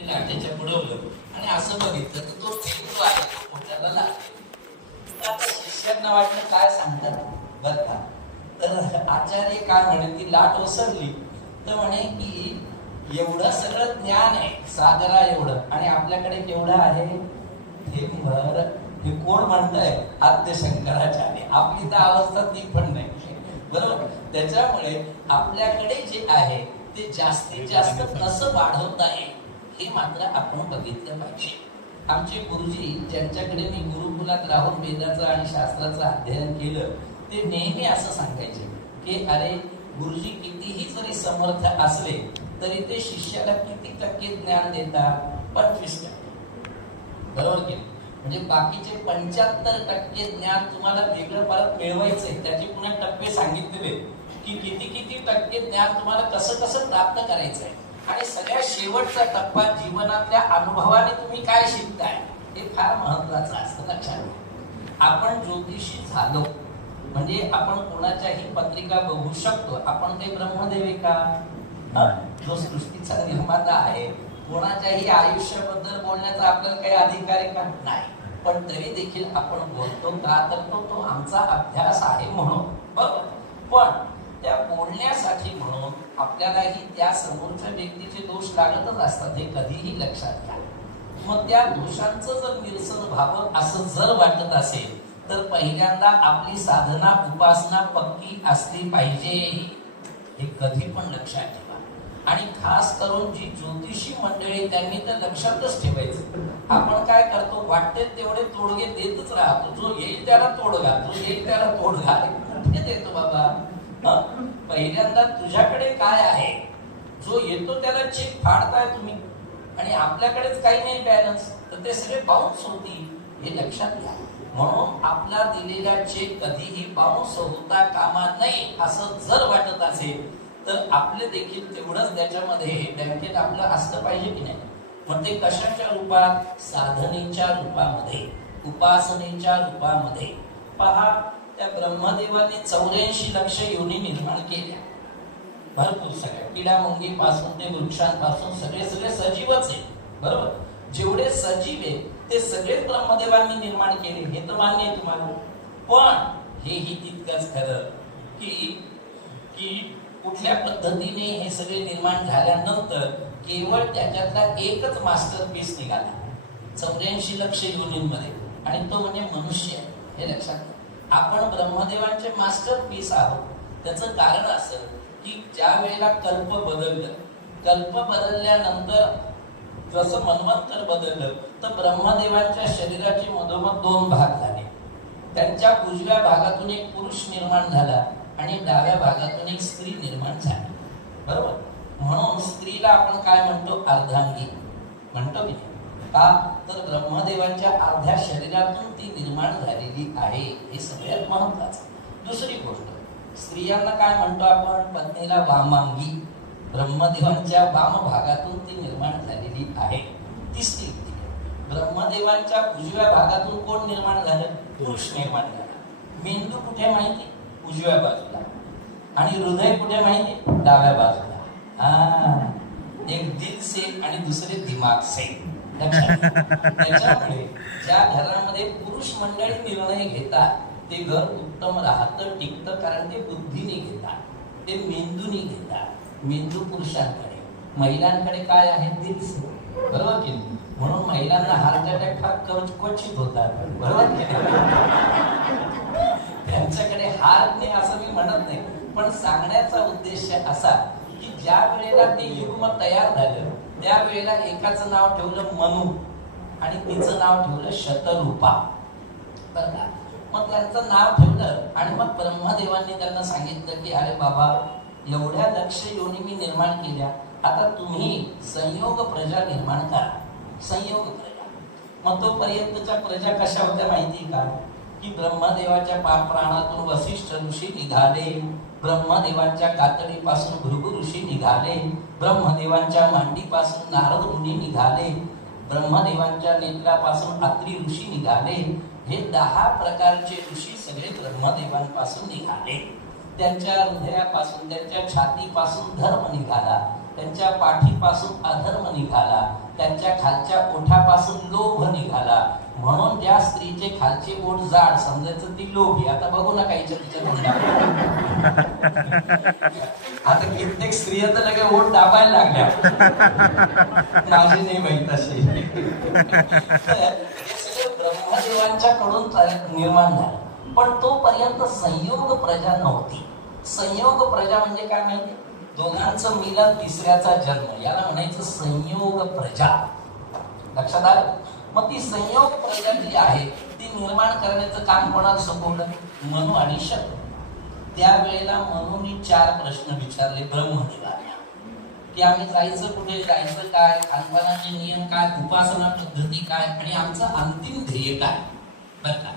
लाटेच्या बुडवलं आणि असं बघितलं तर तो फेकतो आहे तो मोठ्याला लागेल. आता शिष्यांना वाटलं काय सांगतात बर का. तर आचार्य काय म्हणे ती लाट ओसरली तर म्हणे की एवढं सगळं ज्ञान आहे सागरा एवढं आणि आपल्याकडे केवढं आहे हे भर. हे कोण म्हणताय आद्य शंकराचार्य. आपली तर अवस्था ती पण नाही बरोबर. त्याच्यामुळे आपल्याकडे जे आहे ते जास्तीत जास्त कसं वाढवता येईल हे मात्र आपण बघितलं पाहिजे. आमचे गुरुजी ज्यांच्याकडे मी गुरुकुलात राहून वेदाचं आणि शास्त्राचं अध्ययन केलं ते नेहमी असं सांगायचे की अरे गुरुजी कितीही जरी समर्थ असले तरी ते शिष्याला किती टक्के ज्ञान देतात 25%. बरोबर की म्हणजे बाकीचे 75% ज्ञान तुम्हाला वेगळं परत मिळवायचंय. त्याचे पुन्हा टप्पे सांगितलेले की किती टक्के ज्ञान तुम्हाला कसं कसं प्राप्त करायचंय आणि सगळ्यात शेवटचा टप्पा जीवनातल्या अनुभवाने तुम्ही काय शिकताय हे फार महत्वाचं असतं. लक्षात घ्या. आपण ज्योतिषी झालो म्हणजे आपण कोणाच्याही पत्रिका बघू शकतो. आपण काही ब्रह्मदेव आहे का जो सृष्टीचा निर्माता आहे. कोणाच्याही आयुष्याबद्दल बोलण्याचा आपल्याला काही अधिकार आहे का नाही. पण तरी देखील आपण बोलतो का तर तो आमचा अभ्यास आहे म्हणून बरोबर. पण त्या बोलण्यासाठी म्हणून आपल्यालाही त्या समोरच्या व्यक्तीचे दोष लागतच असतात हे कधीही लक्षात घ्या. मग त्या दोषांचं जर निरसन व्हावं असं जर वाटत असेल तर पहिल्यांदा आपली साधना उपासना पक्की असली पाहिजे हे कधी पण लक्षात ठेवा. आणि खास करून जी ज्योतिषी मंडळी त्यांनी तर लक्षातच ठेवायचं. आपण काय करतो वाटते तेवढे तोडगे देतच राहतो. जो येईल त्याला तोडगा जो येईल त्याला तोडगा कुठे देतो बाबा. पहिल्यांदा तुझ्याकडे काय आहे जो येतो त्याला चेक फाडताय तुम्ही आणि आपल्याकडेच काही नाही बॅलन्स तर ते सगळे बाउन्स होतील हे लक्षात घ्या. म्हणून आपला दिलेला चेक कधीही बाउन्स होता कामा नये असं जर वाटत असेल तर आपले देखील तेवढंच त्याच्यामध्ये बँकेत आपलं असलं पाहिजे की नाही. मग ते कशाच्या रूपात साधनेच्या रूपामध्ये उपासनेच्या रूपामध्ये. पहा त्या ब्रह्मदेवाने 84 लक्ष योनी निर्माण केल्या. भरपूर सगळ्या किडामुंगी पासून ते वृक्षांपासून सगळे सजीवच आहे बरोबर. जेवढे सजीव आहे ते सगळेच ब्रह्मदेवांनी निर्माण केले हे तर मान्य आहे तुम्हाला. पण हेही तितकंच खरं की कुठल्या पद्धतीने हे सगळे निर्माण झाल्यानंतर केवळ त्याच्यातला एकच मास्टरपीस निघाला 84 लक्ष योनींमध्ये आणि तो म्हणजे मनुष्य. हे लक्षात घ्या. आपण ब्रह्मदेवांचे मास्टरपीस आहोत. त्याचं कारण असं की ज्या वेळेला कल्प बदलल्यानंतर जसं मन्वंतर बदललं तर ब्रह्मदेवांच्या शरीराचे मधोमध 2 भाग झाले. त्यांच्या उजव्या भागातून एक पुरुष निर्माण झाला आणि डाव्या भागातून एक स्त्री निर्माण झाली बरोबर. म्हणून स्त्रीला आपण काय म्हणतो अर्धांगी म्हणतो की का तर ब्रह्मदेवांच्या अर्ध्या शरीरातून ती निर्माण झालेली आहे हे सगळ्यात महत्वाचं. दुसरी गोष्ट स्त्रियांना काय म्हणतो आपण पत्नीला वामांगी. ब्रह्मदेवांच्या वाम भागातून ती निर्माण झालेली आहे. तिसरी ब्रह्मदेवांच्या उजव्या भागातून कोण निर्माण झालं पुरुष निर्माण झाला. मेंदू कुठे माहिती उजव्या बाजूला आणि हृदय कुठे माहिती डाव्या बाजूला. एक दिल से आणि दुसरे दिमाग से. त्याच्यामुळे ज्या घरामध्ये पुरुष मंडळी निर्णय घेतात ते घर उत्तम राहतं टिकतं कारण ते बुद्धीने घेतात ते मेंदूने घेतात. मेंदू पुरुषांकडे महिलांकडे काय आहे दिल से बरोबर की. म्हणून महिलांना हार्ट अटॅक फार क्वचित होतात बरोबर की. त्यांच्याकडे हार्ट नाही असं मी म्हणत नाही पण सांगण्याचा उद्देश असा की ज्या वेळेला ते युग्म तयार झालं त्यावेळेला एकाचं नाव ठेवलं मनु आणि तिचं नाव ठेवलं शतरूपा बरं का. मग त्यांचं नाव ठेवलं आणि मग ब्रह्मदेवांनी त्यांना सांगितलं की अरे बाबा एवढ्या लक्ष योनी मी निर्माण केल्या आता तुम्ही संयोग प्रजा निर्माण करा. संयोग प्रजा. मग तोपर्यंतच्या प्रजा कशा होत्या माहिती का की ब्रह्मदेवाच्या प्राणातून वसिष्ठ ऋषी निघाले. ब्रह्मदेवांच्या कातडीपासून भृगु ऋषी निघाले. ब्रह्मदेवांच्या मांडीपासून नारद मुनी निघाले. ब्रह्मदेवांच्या नेत्रापासून अत्री ऋषी निघाले. हे 10 प्रकारचे ऋषी सगळे ब्रह्मदेवांपासून निघाले. त्यांच्या हृदयापासून त्यांच्या छातीपासून धर्म निघाला त्यांच्या पाठीपासून अधर्म निघाला, त्यांच्या खालच्या ओठापासून लोभ निघाला. म्हणून ज्या स्त्रीचे खालचे ओठ जाड समजायचं ती लोभी. आता बघू ना काहीच्या तिच्या ओठात. आता कित्येक स्त्रिया तर लगे ओठ दाबायला लागल्या. माझी नाही बाई तशी. हे सगळं ब्रह्मदेवांच्या कडून निर्माण झालं. पण तोपर्यंत संयोग प्रजा नव्हती. संयोग प्रजा म्हणजे काय माहिती? दोघांचं मिलन, तिसऱ्याचा जन्म, याला म्हणायचं संयोग प्रजा. लक्षात आलं? मग ती संयोग प्रजा जी आहे ती निर्माण करण्याचं काम कोणाला सोपवलं? मनु आणि शक. त्यावेळेला मनुनी 4 प्रश्न विचारले ब्रह्मदेवाला की आम्ही जायचं कुठे, जायचं काय, खानपानाचे नियम काय, उपासना पद्धती काय आणि आमचं अंतिम ध्येय काय. बरं का?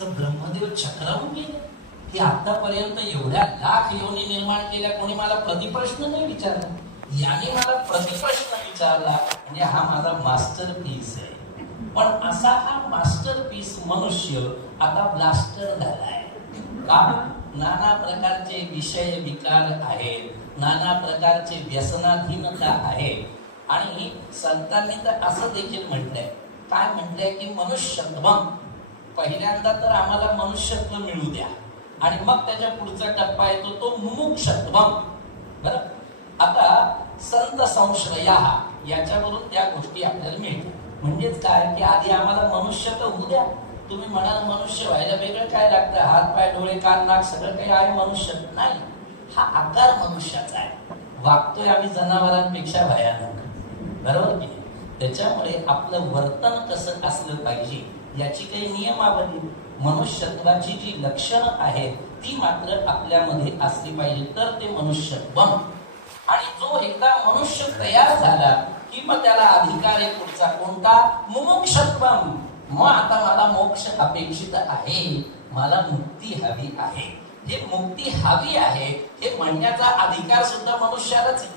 तर ब्रह्मदेव चक्रावून गेले की आतापर्यंत एवढ्या लाख योनी निर्माण केल्या, कोणी मला प्रतिप्रश्न नाही विचारला. याने मला प्रतिप्रश्न विचारला म्हणजे हा माझा मास्टर पीस आहे. पण असा हा मास्टर पीस मनुष्य आता ब्लास्टर झालाय. का? नाना प्रकारचे विषय विकार आहेत, नाना प्रकारचे व्यसनाधीनता आहे. आणि संतांनी तर असं देखील म्हटलंय, काय म्हटलंय की मनुष्यत्वम, पहिल्यांदा तर आम्हाला मनुष्यत्व मिळू द्या आणि मग त्याच्या पुढचा टप्पा येतो तो मुमुक्षत्वम. बरं, आता संत संश्रया याच्यावरून त्या गोष्टी आपल्याला मिळतात. म्हणजेच काय की आधी आम्हाला मनुष्य तर होऊ द्या. तुम्ही म्हणाल मनुष्य व्हायला वेगळं काय लागतं? हात पाय डोळे कान नाक सगळं काही आहे मनुष्य? नाही, हा आकार मनुष्याचा आहे. वागतोय आम्ही जनावरांपेक्षा भयानक. बरोबर की? त्याच्यामुळे आपलं वर्तन कसं असलं पाहिजे याची काही नियमावली, मनुष्यत्वाची जी लक्षणं आहेत ती मात्र आपल्यामध्ये असली पाहिजे, तर ते मनुष्यत्वम. आणि जो एकदा मनुष्य तयार झाला की मग त्याला अधिकार आहे पुढचा कोणता? मुमुक्षत्वम. मग आता मला मोक्ष अपेक्षित आहे, मला मुक्ती हवी आहे. हे मुक्ती हवी आहे हे म्हणण्याचा अधिकार सुद्धा मनुष्यालाच आहे.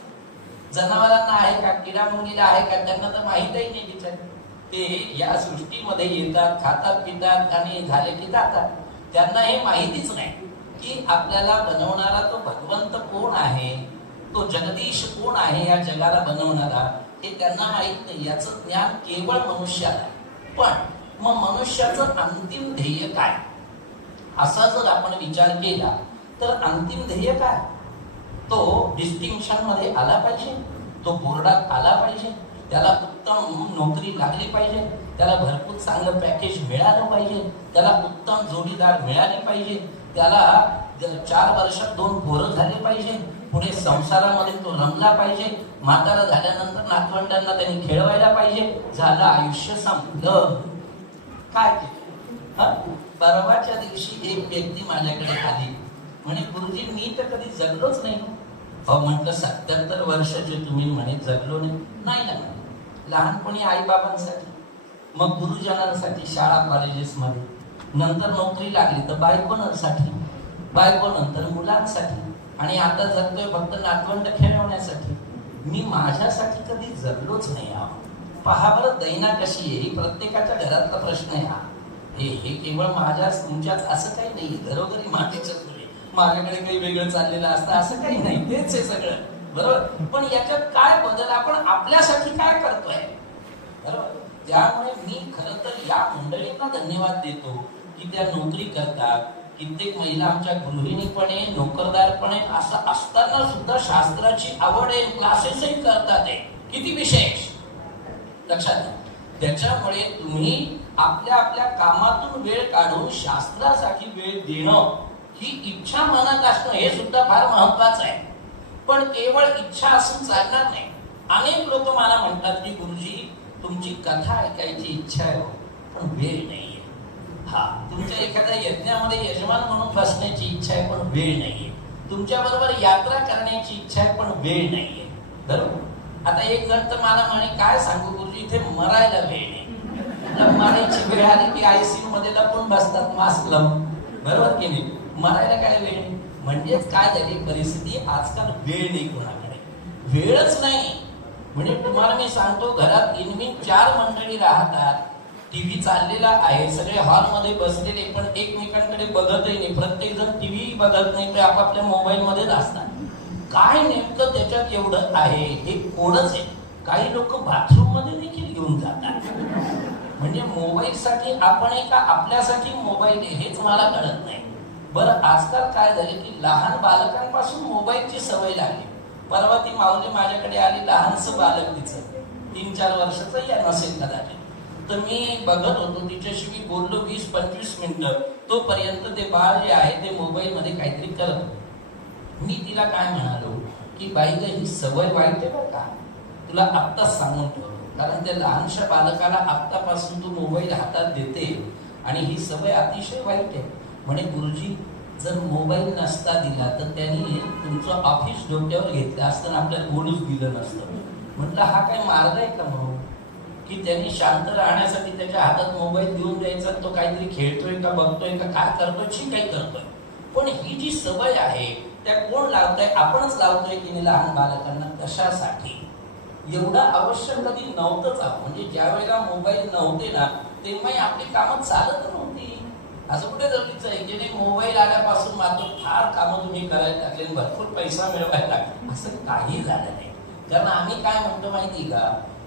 जनावरांना आहे का? किडा मुंगीला आहे का? त्यांना तर माहीतही नाही बिचारे. ते या सृष्टीमध्ये येतात, खातात पितात आणि झाले की जातात. त्यांना हे माहितीच नाही की आपल्याला बनवणारा तो भगवंत कोण आहे, तो जगदीश कोण आहे, या जगाला बनवणारा हे त्यांना माहित नाही. याचं ज्ञान केवळ मनुष्याला. पण मग मनुष्याचं अंतिम ध्येय काय, असा जर आपण विचार केला तर अंतिम ध्येय काय? तो डिस्टिंक्शन मध्ये आला पाहिजे, तो बोर्डात आला पाहिजे, त्याला उत्तम नोकरी लागली पाहिजे, त्याला भरपूर चांगलं पॅकेज मिळालं पाहिजे, त्याला उत्तम जोडीदार मिळाले पाहिजे, त्याला 4 वर्षात 2 पोरं झाले पाहिजे, पुढे संसारामध्ये तो रमला पाहिजे, म्हातारा झाल्यानंतर नातवंडांना त्यांनी खेळवायला पाहिजे, झालं आयुष्य संपलं. काय केलं? परवाच्या दिवशी एक व्यक्ती माझ्याकडे आली, म्हणे गुरुजी मी तर कधी जगलोच नाही. म्हटलं 77 वर्षाचे तुम्ही म्हणे जगलो नाही ना. लहानपणी आई बाबांसाठी, मग गुरुजनांसाठी शाळा कॉलेजेस मध्ये, नंतर नोकरी लागली तर बायकोनसाठी, बायको नंतर मुलांसाठी, आणि आता जगतोय फक्त नातवंड खेळवण्यासाठी. मी माझ्यासाठी कधी जगलोच नाही. पहा बरं दैना कशी आहे, प्रत्येकाच्या घरातला प्रश्न आहे हा. हे केवळ माझ्याच तुमच्याच असं काही नाही. घरोघरी मातीच्या चुली, माझ्याकडे काही वेगळं चाललेलं असतं असं काही नाही, तेच आहे सगळं. बरोबर, पण याच्यात काय बदल आपण आपल्यासाठी काय करतोय? बरोबर. त्यामुळे मी खरं तर या मंडळींना धन्यवाद देतो की त्या नोकरी करतात. कित्येक महिला आमच्या गृहिणीपणे नोकरदारपणे असं असताना सुद्धा शास्त्राची आवड आहे, क्लासेसही करतात. किती विशेष, लक्षात घ्या. त्याच्यामुळे तुम्ही आपल्या आपल्या कामातून वेळ काढून शास्त्रासाठी वेळ देणं, ही इच्छा मनात असणं हे सुद्धा फार महत्वाचं आहे. पण केवळ इच्छा असून चालणार नाही. अनेक लोक मला म्हणतात की गुरुजी तुमची कथा ऐकायची इच्छा आहे पण वेळ नाहीये. हा, तुमच्या एखाद्या यज्ञामध्ये यजमान म्हणून बसण्याची इच्छा आहे पण वेळ नाहीये. तुमच्या बरोबर यात्रा करण्याची इच्छा आहे पण वेळ नाहीये. बरोबर. आता एक जण तर मला म्हणे काय सांगू गुरुजी इथे मरायला वेळ नाही. मरायची वेळ आली की आयसीयू मध्ये लपून बसतात मास्क लावून. बरोबर की नाही? मरायला काय वेळ नाही. म्हणजेच काय झाली परिस्थिती, आजकाल वेळ नाही कोणाकडे, वेळच नाही. म्हणजे तुम्हाला मी सांगतो घरात इनमिन 4 मंडळी राहतात, टीव्ही चाललेला आहे, सगळे हॉलमध्ये बसलेले पण एकमेकांकडे बघतही नाही. प्रत्येक जण टीव्ही बघत नाही तर आपापल्या मोबाईल मध्येच असतात. काय नेमकं त्याच्यात एवढं आहे हे कोडच आहे. काही लोक बाथरूम मध्ये देखील घेऊन जातात. म्हणजे मोबाईल साठी आपण आहे का आपल्यासाठी मोबाईल आहे हेच मला कळत नाही. बरं, आजकाल काय झालं की लहान बालकांपासून मोबाईलची सवय लागली. परवा ती माऊली माझ्याकडे आली, लहानसं बालक तिचं 3-4 वर्षाचं या नसेल कदाचित. तर मी बघत होतो तिच्याशी, मी बोललो 20-25 मिनिटं. तोपर्यंत ते बाळ जे आहे ते मोबाईल मध्ये काहीतरी करत. मी तिला काय म्हणालो की बाई ग, ही सवय वाईट आहे बरं का, तुला आत्ताच सांगून ठेवतो. कारण त्या लहानशा बालकाला आत्तापासून तू मोबाईल हातात देते आणि ही सवय अतिशय वाईट आहे. म्हणे गुरुजी, जर मोबाईल नसता दिला तर त्यांनी तुमचं ऑफिस डोक्यावर घेतलं असतं, आपल्याला बोलूच दिलं नसतं. म्हटलं हा काय मार्ग आहे का म्हणून, की त्यांनी शांत राहण्यासाठी त्याच्या हातात मोबाईल देऊन द्यायचा, तो काहीतरी खेळतोय का बघतोय का काय करतोय, ठीक काही करतोय. पण ही जी सवय आहे त्या कोण लावतोय, आपणच लावतोय की नाही लहान बालकांना. कशासाठी? एवढं आवश्यक कधी नव्हतंच. म्हणजे ज्या वेळेला मोबाईल नव्हते ना तेव्हाही आपली कामं चालत नव्हती. असं कुठे गरजेचं आहे की नाही मोबाईल आल्यापासून मात्र फार कामं तुम्ही करायला लागले, भरपूर पैसा मिळवायला लागले, असं काही झालं नाही. कारण आम्ही काय म्हणतो माहिती का,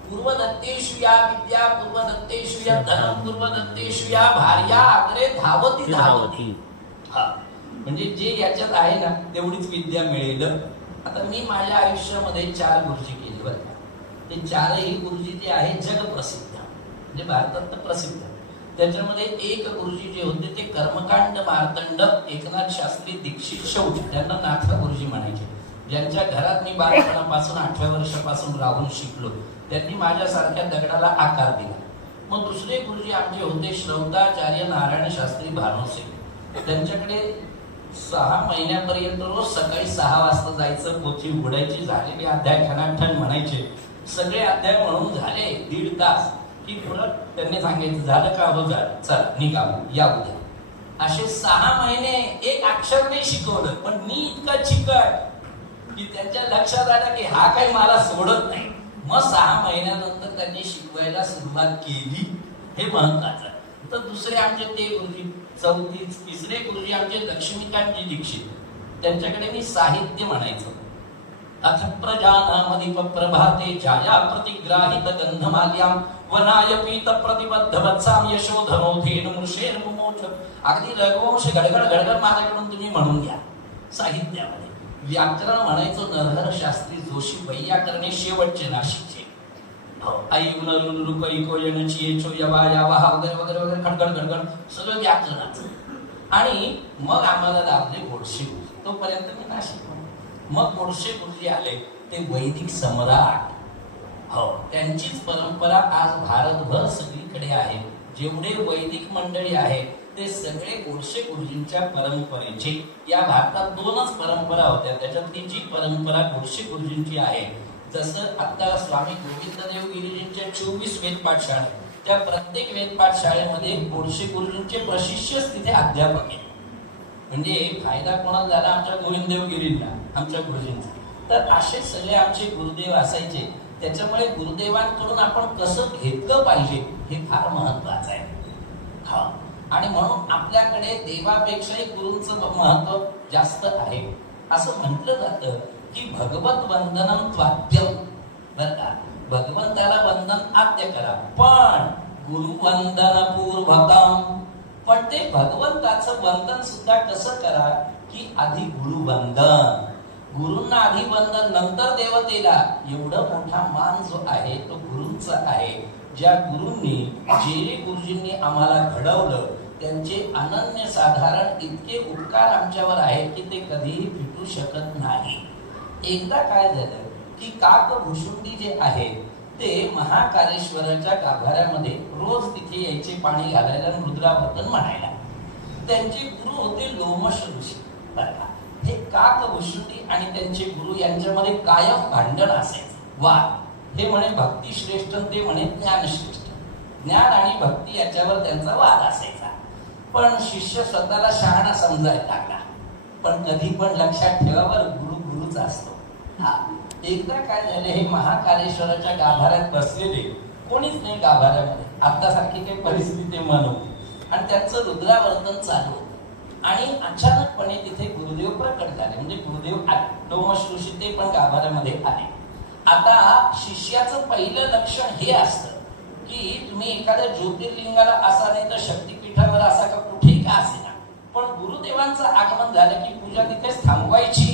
पूर्वदत्तेषु या विद्या पूर्वदत्तेषु या धनम पूर्वदत्तेषु या भार्या अग्रे धावती धावती. हा, म्हणजे जे याच्यात आहे ना तेवढीच विद्या मिळेल. आता मी माझ्या आयुष्यामध्ये 4 गुरुजी केले बरं का. ते 4ही गुरुजी जे आहे जगप्रसिद्ध, म्हणजे भारतात तर प्रसिद्ध. त्याच्यामध्ये एक गुरुजी जे होते ते कर्मकांड मार्तंड एकनाथ शास्त्री दीक्षित शौच, त्यांना नाथा गुरुजी म्हणायचे. ज्यांच्या घरात मी बालपणापासून 8व्या वर्षापासून राहून शिकलो, त्यांनी माझ्यासारख्या दगडाला आकार दिला. मग दुसरे गुरुजी आमचे होते श्रौताचार्य नारायण शास्त्री भानोसे. त्यांच्याकडे 6 महिन्यापर्यंत रोज सकाळी 6 वाजता जायचं, पोथी उघडायची, झालेले अध्याय खणाठण म्हणायचे. सगळे अध्याय म्हणून झाले 1.5 तास की परत त्यांनी सांगायचं झालं का, हो झालं, चला निघा या उद्या. असे 6 महिने एक अक्षर नाही शिकवलं, पण मी इतका चिकट की त्यांच्या लक्षात आलं की हा काही मला सोडत नाही. मग 6 महिन्यानंतर त्यांनी शिकवायला सुरुवात केली, हे महत्वाचं. तर दुसरे आमचे ते गुरुजी, तिसरे गुरुजी आमचे लक्ष्मीकांतजी दीक्षित, त्यांच्याकडे मी साहित्य म्हणायचो. अथ प्रजानामदीप प्रभाते छाया प्रतिग्राहित गंधमाल्याम वनाय पीत प्रतिबद्ध वत्साम यशोधनोधेन मुषेर मुमोच. अगदी रघुवंश गडगड गडगड माझ्याकडून तुम्ही म्हणून घ्या. साहित्यामध्ये व्याकरण म्हणायचो नरहर शास्त्री जोशी, वैयाकरणे शेवटचे नाशिकचे. ऐन रुको यनची येचो यवा यावा वगैरे वगैरे वगैरे खडखड खडखड सगळं व्याकरणाचं. आणि मग आम्हाला लाभले गोडसे गुरुजी. तोपर्यंत मी नाशिक. मग गोडसे गुरुजी आले, ते वैदिक सम्राट. हो, त्यांचीच परंपरा आज भारतभर सगळीकडे आहे. जेवढे वैदिक मंडळी आहेत ते सगळे गोडसे गुरुजींच्या परंपरेचे. या भारतात 2च परंपरा होत्या, त्याच्यातली जी परंपरा गोडसे गुरुजींची आहे, जसं आता स्वामी गोविंददेव गिरीजींच्या 24 वेदपाठ शाळा, त्या प्रत्येक वेदपाठ शाळेमध्ये गोडसे गुरुजींचे प्रशिष्यच तिथे अध्यापक आहेत. म्हणजे फायदा कोणाला झाला, आमच्या गोविंददेव गिरींना, आमच्या गुरुजींचा. तर असे सगळे आमचे गुरुदेव असायचे. त्याच्यामुळे गुरुदेवांकडून आपण कसं घेतलं पाहिजे हे फार महत्वाचं आहे. हा, आणि म्हणून आपल्याकडे देवापेक्षाही गुरूंचं महत्व जास्त आहे. असं म्हटलं जातं की भगवत वंदनम त्वाद्यम. बरं का, भगवंताला वंदन आद्य करा, पण गुरुवंदन पूर्वकम. पण ते भगवंताचं वंदन सुद्धा कसं करा की आधी गुरुवंदन, गुरूंना आधी वंदन नंतर देवतेला. एवढं मोठा मान जो आहे तो गुरूंचा आहे. ज्या गुरूंनी, जे गुरुजींनी आम्हाला घडवलं, त्यांचे अनन्य साधारण इतके उपकार आमच्यावर आहेत की ते कधीही फिटू शकत नाही. एकदा काय झालं की काकभुशुंडी जे आहे ते महाकालेश्वराच्या गाभाऱ्यामध्ये रोज तिथे यायचे पाणी घालायला, रुद्रावर्तन म्हणायला. त्यांचे गुरु होते लोमश ऋषी. हे काकभुशुंडी आणि त्यांचे गुरु यांच्यामध्ये कायम भांडण असायचं, वाद. हे म्हणे भक्ती श्रेष्ठ, ते म्हणे ज्ञान श्रेष्ठ. ज्ञान आणि भक्ती याच्यावर त्यांचा वाद असायचा. पण शिष्य स्वतःला शहाणा समजायला लागला. पण कधी पण लक्षात ठेवावर गुरु गुरुच असतो. हा, एकदा काय झाले, हे महाकालेश्वराच्या गाभाऱ्यात बसलेले, कोणीच नाही गाभाऱ्यामध्ये, आतासारखी काही परिस्थिती मन होती, आणि त्यांचं रुद्रावर्तन चालू होतं. आणि अचानकपणे तिथे गुरुदेव प्रकट झाले, म्हणजे गुरुदेव आले. डोमस ऋषी ते पण गाभाऱ्यामध्ये आले. आता शिष्याचं पहिलं लक्षण हे असतं की तुम्ही एखाद्या ज्योतिर्लिंगाला असा नाही तर शक्तिपीठावर असा का कुठेही का असेना, पण गुरुदेवांचं आगमन झालं की पूजा तिथेच थांबवायची.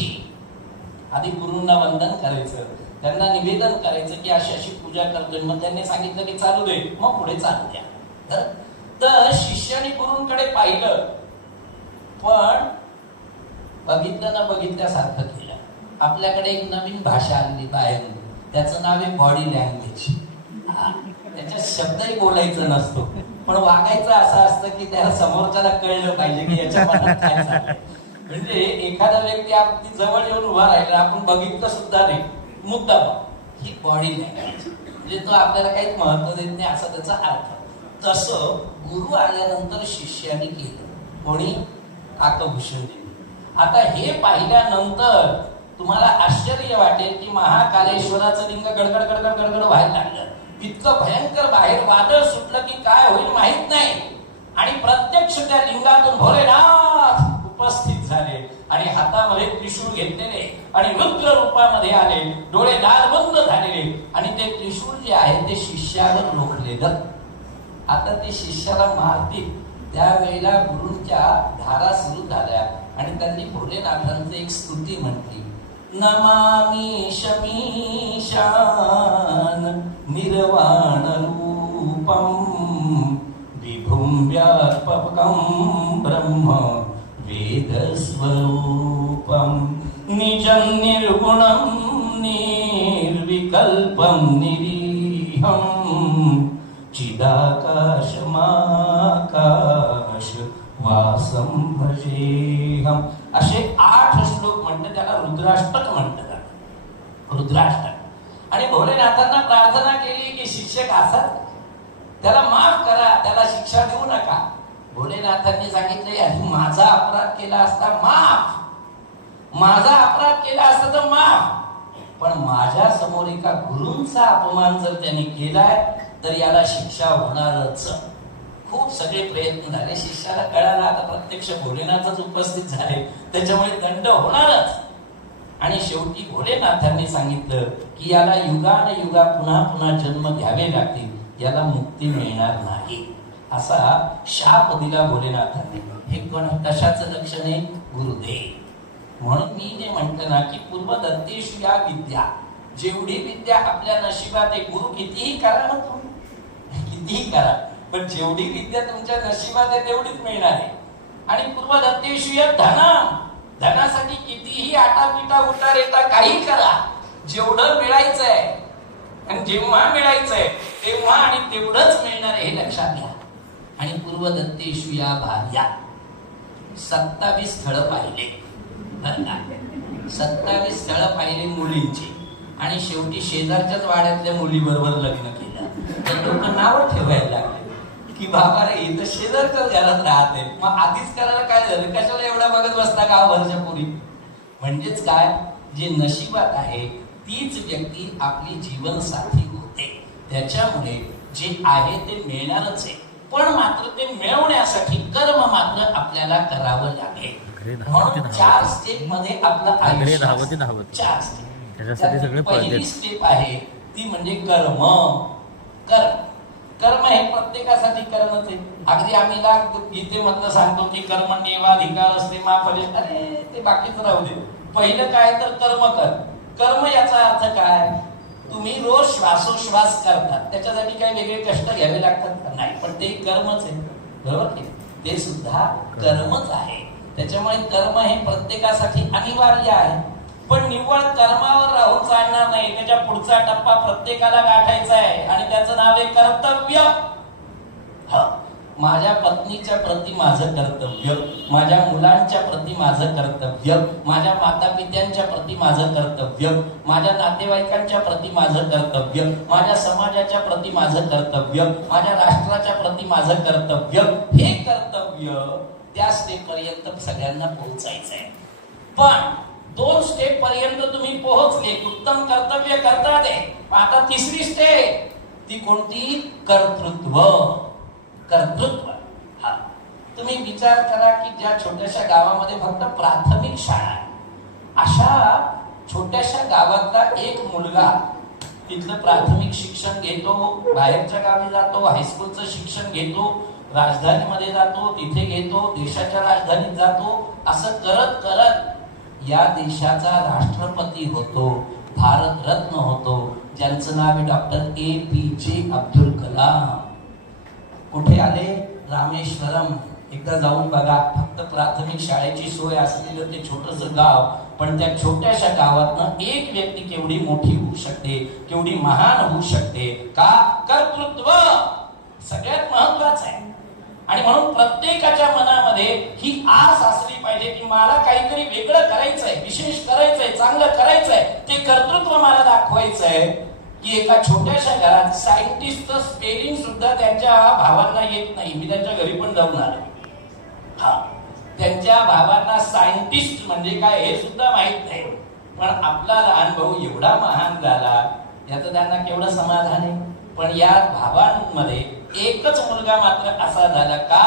आधी गुरूंना वंदन करायचं, त्यांना निवेदन करायचं की अशी अशी पूजा करतोय. मग त्यांनी सांगितलं की चालू दे, मग पुढे चालू द्या. तर शिष्याने गुरूंकडे पाहिलं, पण बघितलं ना बघितल्यासारखं केलं. आपल्याकडे एक नवीन भाषा आलेली बाहेर, त्याचं नाव आहे बॉडी लँग्वेज. त्याच्यात शब्दही बोलायचं नसतो, पण वागायचं असं असतं की त्याला समोरच्याला कळलं पाहिजे की याच्या मनात काय चाललंय. म्हणजे एखादा व्यक्ती आपली जवळ येऊन उभा राहिला, आपण बघितलं सुद्धा नाही, मुद्दा ही बॉडी लँग्वेज, म्हणजे तो आपल्याला काहीच महत्व देत नाही असा त्याचा अर्थ. तसं गुरु आल्यानंतर शिष्याने केलं. कोणी? काकभूषण देवी. आता हे पाहिल्यानंतर तुम्हाला आश्चर्य वाटेल की महाकालेश्वराचं लिंग गडगड गडगड गडगड व्हायला लागलं. इतकं भयंकर बाहेर वादळ सुटलं की काय होईल माहित नाही. आणि प्रत्यक्ष त्या लिंगातून भोलेनाथ उपस्थित झाले आणि हातामध्ये त्रिशूळ घेतलेले आणि रुद्र रूपामध्ये आले, डोळे लालबंद झालेले, आणि ते त्रिशूळ जे आहे ते शिष्यावर रोखलेलं. आता ते शिष्याला मारतील त्यावेळेला गुरूंच्या धारा सुरू झाल्या आणि त्यांनी भोलेनाथांचं एक स्तुती म्हटली. नमामि शमीशान निर्वाण रूपम विभुं व्यापकं ब्रह्म वेदस्वरूपं निजं निर्गुणं निर्विकल्पं निरीहं चिदाकाशमाकाश वासं भजेहं. असे 8 श्लोक म्हणतात, त्याला रुद्राष्टक म्हणतात. रुद्राष्टक. आणि भोलेनाथांना प्रार्थना केली की शिक्षक असाच त्याला माफ करा, त्याला शिक्षा देऊ नका. भोलेनाथांनी सांगितले आणि माझा अपराध केला असता माफ, माझा अपराध केला असता तर माफ, पण माझ्या समोर एका गुरूंचा अपमान जर त्यांनी केलाय तर याला शिक्षा होणारच. खूप सगळे प्रयत्न झाले, शिष्याला कळाला आता प्रत्यक्ष भोलेनाथच उपस्थित झाले, त्याच्यामुळे दंड होणारच. आणि शेवटी भोलेनाथांनी सांगितलं की याला युगानुयुगा पुन्हा पुन्हा जन्म घ्यावे लागतील, याला मुक्ती मिळणार नाही, असा शाप दिला भोलेनाथांनी. हे कोण कशाचं लक्षण आहे? गुरुदेव. म्हणून मी जे म्हटलं ना की पूर्वदत्तेषु या विद्या, जेवढी विद्या आपल्या नशिबात आहे, गुरु कितीही करा ना तुम्ही, कितीही करा, पण जेवढी विद्या तुमच्या नशिबात आहे तेवढीच मिळणार आहे. आणि पूर्वदत्तेषु या धनम, धनासाठी कितीही आटापिटा उतार येता काही करा, जेवढं मिळायचंय आणि जेव्हा मिळायचंय तेव्हा आणि तेवढंच मिळणार हे लक्षात घ्या. आणि पूर्वदत्तेषु या भार्या, 27 स्थळं पाहिले, 27 स्थळं पाहिले मुलींची, आणि शेवटी शेजारच्याच वाड्यातल्या मुलीबरोबर लग्न केलं. तर लोक नाव ठेवायला लागले की बाबा रे इथं शेजारच्याच घरात राहते, मग आधीच करायला काय झालं, कशाला एवढा बघत बसता गावभरच्या पुरी. म्हणजेच काय, जे नशिबात आहे तीच व्यक्ती आपली जीवनसाथी होते. त्याच्यामुळे जे आहे ते मिळणारच आहे, पण मात्र ते मिळवण्यासाठी कर्म मात्र आपल्याला करावं लागेल. म्हणून 4 स्टेप मध्ये आपलं आयुष्य, 4 स्टेप. पहिली स्टेप आहे ती म्हणजे कर्म. कर्म कर्म हे प्रत्येकासाठी करणंच आहे. अगदी आम्ही गीतेमधलं सांगतो की कर्मण्येवाधिकार असते मा फले, अरे ते बाकीचं राहू दे, पहिलं काय तर कर्म कर. कर्म याचा अर्थ काय, तुम्ही रोज श्वासोश्वास करतात, त्याच्यासाठी काही वेगळे कष्ट घ्यावे लागतात नाही, पण ते कर्मच आहे, बरोबर की? ते सुद्धा कर्मच आहे. त्याच्यामुळे कर्म हे प्रत्येकासाठी अनिवार्य आहे, पण निव्वळ कर्मावर राहून चालणार नाही. त्याच्या पुढचा टप्पा प्रत्येकाला गाठायचा आहे आणि त्याचं नाव आहे कर्तव्य. माझ्या पत्नीच्या प्रती माझं कर्तव्य, माझ्या मुलांच्या प्रती माझं कर्तव्य, माझ्या माता पित्यांच्या प्रती माझं कर्तव्य, माझ्या नातेवाईकांच्या प्रती माझं कर्तव्य, माझ्या समाजाच्या प्रती माझं कर्तव्य, माझ्या राष्ट्राच्या प्रती माझं कर्तव्य. हे कर्तव्य त्या स्टेप पर्यंत सगळ्यांना पोहोचायचं आहे. पण 2 स्टेप पर्यंत तुम्ही पोहोचले, उत्तम कर्तव्य करतात. आता 3री स्टेप ती कोणती? कर्तृत्व. कर्तृत्व. हा, तुम्ही विचार करा की ज्या छोट्याशा गावामध्ये फक्त प्राथमिक शाळा आहे, अशा छोट्याशा गावातला एक मुलगा तिथलं प्राथमिक शिक्षण घेतो, बाहेरच्या गावी जातो, हायस्कूलचं शिक्षण घेतो, राजधानीमध्ये जातो, तिथे घेतो, देशाच्या राजधानीत जातो, असं करत करत या देशाचा राष्ट्रपती होतो, भारतरत्न होतो, ज्यांचं नाव आहे डॉक्टर APJ अब्दुल कलाम. कुठे आले? रामेश्वरम. एकदा जाऊन बघा. फक्त प्राथमिक शाळेची सोय असलेलं ते छोटंसं गाव, पण त्या छोट्याशा गावातनं एक व्यक्ती केवढी मोठी होऊ शकते, केवढी महान होऊ शकते. का? कर्तृत्व सगळ्यात महत्वाचं आहे. आणि म्हणून प्रत्येकाच्या मनामध्ये ही आस असली पाहिजे की मला काहीतरी वेगळं करायचंय, विशेष करायचंय, चांगलं करायचंय, ते कर्तृत्व मला दाखवायचंय. की एका छोट्याशा घरात सायंटिस्टचं स्पेलिंग सुद्धा त्यांच्या भावांना येत नाही. मी त्यांच्या घरी पण जाऊन आलो. त्यांच्या भावांना सायंटिस्ट म्हणजे काय हे सुद्धा माहित नाही. पण आपला लहान भाऊ एवढा महान झाला याचं त्यांना केवढं समाधान आहे. पण या भावांमध्ये एकच मुलगा मात्र असा झाला का,